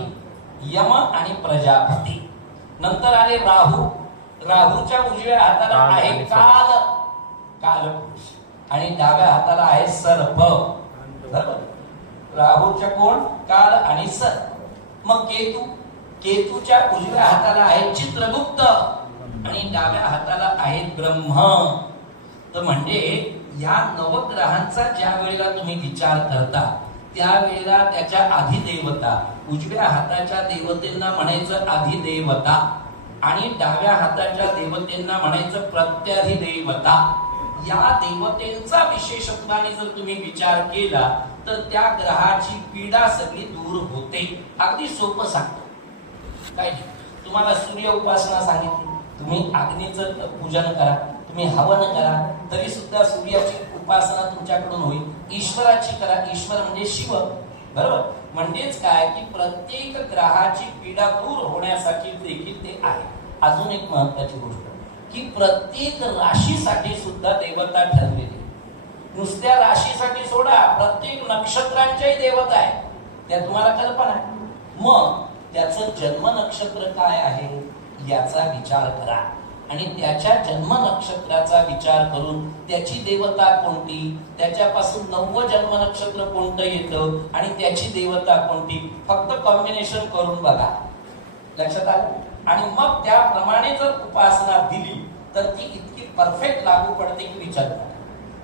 यम आणि प्रजापती. नंतर आले राहू. राहूच्या उजव्या हाताला आहे कालपुरुष आणि डाव्या हाताला आहे सर्प. बरोबर. राहूच्या कोण? काल आणि सर्प. मग केतूच्या उजव्या हाताला आहे चित्रगुप्त आणि डाव्या हाताला आहे ब्रह्म. तर म्हणजे या नवग्रहांचा ज्या वेळेला तुम्ही विचार करता त्यावेळेला त्याच्या अधिदेवता, उजव्या हाताच्या देवतेंना म्हणायचं अधिदेवता आणि डाव्या हाताच्या देवतेंना म्हणायचं प्रत्यधिदेवता. या देवतेंचा विशेषत्वाने जर तुम्ही विचार केला तर त्या ग्रहाची पीडा सगळी दूर होते. अगदी सोपं सांगतो. काय तुम्हाला सूर्य उपासना सांगितली, तुम्ही अग्नीचं पूजन करा, तुम्ही हवन करा, तरी सुद्धा सूर्याची उपासना तुमच्याकडून होईल. ईश्वराची करा, ईश्वर म्हणजे शिव. बरोबर. म्हणजेच काय की प्रत्येक ग्रहाची पीडा दूर होण्यासाठी देखील ते आहे. अजून एक महत्वाची गोष्ट की प्रत्येक राशीसाठी सुद्धा देवता ठरलेली. नुसत्या राशीसाठी सोडा, प्रत्येक नक्षत्रांच्याही देवता आहे. त्या तुम्हाला कल्पना आहे. मग त्याचं जन्म नक्षत्र काय आहे याचा विचार करा आणि त्याच्या जन्म नक्षत्राचा विचार करून त्याची देवता कोणती, त्याच्यापासून 9वं जन्म नक्षत्र कोणतं येतं आणि त्याची देवता कोणती, फक्त कॉम्बिनेशन करून बघा. लक्षात आलं. आणि मग त्याप्रमाणे जर उपासना दिली तर ती इतकी परफेक्ट लागू पडते की विचार करा.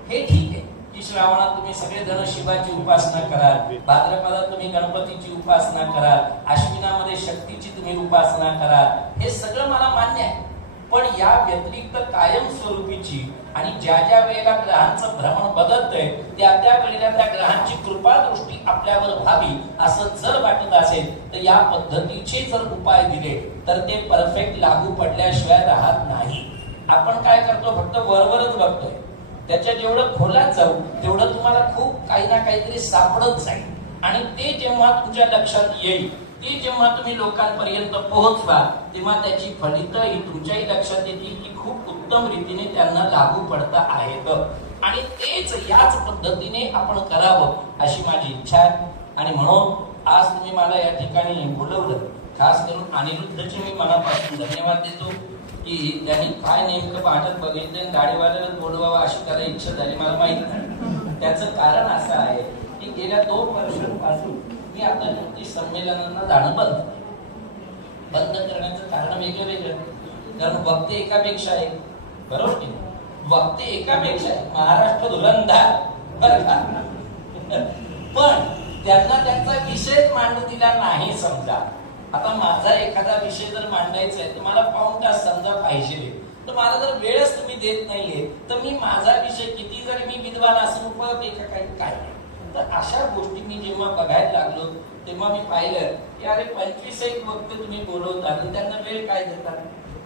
हे ठीक आहे की श्रावणात तुम्ही सगळेजण शिवाची उपासना कराल, भाद्रपदात तुम्ही गणपतीची उपासना कराल, आश्विनामध्ये शक्तीची तुम्ही उपासना कराल, हे सगळं मला मान्य आहे. पण या व्यतिरिक्त कायमस्वरूपीची आणि ज्या ज्या वेळेला ग्रहांचं भ्रमण बदलतंय त्या त्या वेळेला त्या ग्रहांची कृपा दृष्टी आपल्यावर व्हावी असं जर वाटत असेल तर या पद्धतीचे जर उपाय दिले तर ते परफेक्ट लागू पडल्याशिवाय राहत नाही. आपण काय करतो, फक्त वरवरच बघतोय. त्याच्या जेवढं खोलात जाऊ तेवढं तुम्हाला खूप काही ना काहीतरी सापडत जाईल आणि ते जेव्हा तुमच्या लक्षात येईल, ते जेव्हा तुम्ही लोकांपर्यंत पोहोचवा तेव्हा त्याची फलितं ही तुमच्याही लक्षात येतील की खूप उत्तम रीतीने त्यांना लागू पडता आहेत आणि तेच याच पद्धतीने आपण करावं अशी माझी इच्छा आहे. आणि म्हणून आज तुम्ही मला या ठिकाणी बोलवलं, खास करून अनिरुद्धचे मी मनापासून धन्यवाद देतो की त्यांनी काय नेमकं पाठत बघितलं, गाडीवाल्याला बोलवावं अशी त्याला इच्छा झाली, मला माहित नाही. त्याचं कारण असं आहे की गेल्या 2 वर्षांपासून मी आता ज्योतिष संमेलनांना जाणं बंद करण्याचं कारण वेगळं. कारण वक्ते एकापेक्षा एक. बरोबर की वक्ते एकापेक्षा एक. महाराष्ट्र धुरंधार बरं का. पण त्यांना त्यांचा विषयच मांडू दिला नाही. समजा आता माझा एखादा विषय जर मांडायचा आहे तर मला पाऊण तास समजा पाहिजे, तर मला जर वेळच तुम्ही देत नाहीये तर मी माझा विषय किती जरी मी विद्वान असून उपयोग आहे का काय. तर अशा गोष्टी मी जेव्हा बघायला लागलो तेव्हा मी पाहिलं की अरे 25 वक्ते तुम्ही बोलवता आणि त्यांना वेळ काय देतात,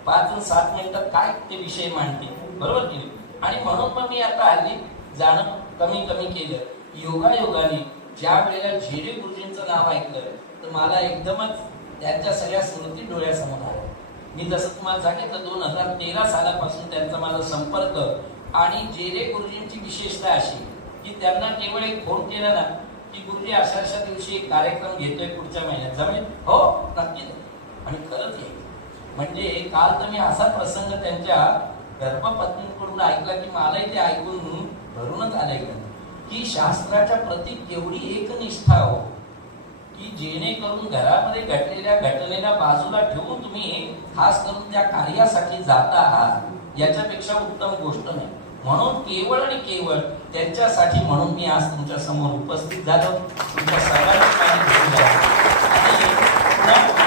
5-7 मिनिटात काय ते विषय मांडते. बरोबर की. आणि म्हणून मग मी आता हल्ली जाणं कमी केलं. योगायोगाने ज्या वेळेला झेडे गुरुजींचं नाव ऐकलं तर मला एकदमच त्यांच्या सगळ्या स्मृती डोळ्यासमोर आल्या. मी जसं तुम्हाला सांगितलं 2013 सालापासून त्यांचा माझा संपर्क आणि जेरे गुरुजींची विशेषता अशी की त्यांना केवळ एक फोन केला ना की गुरुजी अशा दिवशी एक कार्यक्रम घेतोय पुढच्या महिन्यात, जमेल? हो नक्की. आणि खरंच येईल. म्हणजे काल तर मी असा प्रसंग त्यांच्या धर्मपत्नीकडून ऐकला की मलाही ते ऐकून भरूनच आलंय की शास्त्राच्या प्रती केवढी एकनिष्ठा हो की जेणेकरून घरामध्ये घडलेल्या घटनेला बाजूला ठेवून तुम्ही खास करून त्या कार्यासाठी जाता आहात याच्यापेक्षा उत्तम गोष्ट नाही. म्हणून केवळ आणि केवळ त्यांच्यासाठी म्हणून मी आज तुमच्या समोर उपस्थित झालो. तुमच्या सर्वांची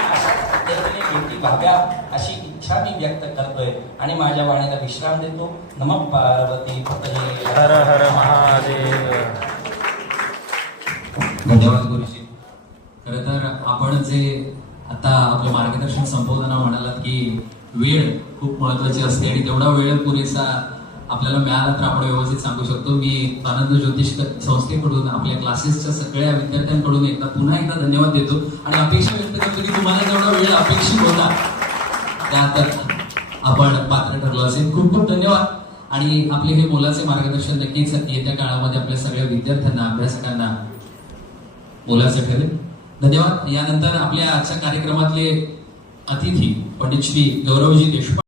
अशा पद्धतीने भेटी व्हाव्या अशी इच्छा मी व्यक्त करतोय आणि माझ्या वाणीला विश्राम देतो. नमः पार्वती पतये हर हर महादेव. धन्यवाद गुरुजी. खरं तर आपण जे आता आपलं मार्गदर्शन संपवताना म्हणालात की वेळ खूप महत्वाची असते आणि तेवढा वेळ पुरेसा आपल्याला मिळाला तर आपण व्यवस्थित सांगू शकतो. मी आनंद ज्योतिष संस्थेकडून आपल्या क्लासेसच्या सगळ्या विद्यार्थ्यांकडून पुन्हा एकदा धन्यवाद देतो आणि अपेक्षा व्यक्त करतो की तुम्हाला जेवढा वेळ अपेक्षित होता त्या तर आपण पात्र ठरलो असेल. खूप खूप धन्यवाद. आणि आपले हे मोलाचे मार्गदर्शन नक्कीच येत्या काळामध्ये आपल्या सगळ्या विद्यार्थ्यांना अभ्यासकांना मोलाचे ठरेल. धन्यवाद. यानंतर आपल्या आजच्या कार्यक्रमातले अतिथी पंडित श्री गौरवजी देशपांडे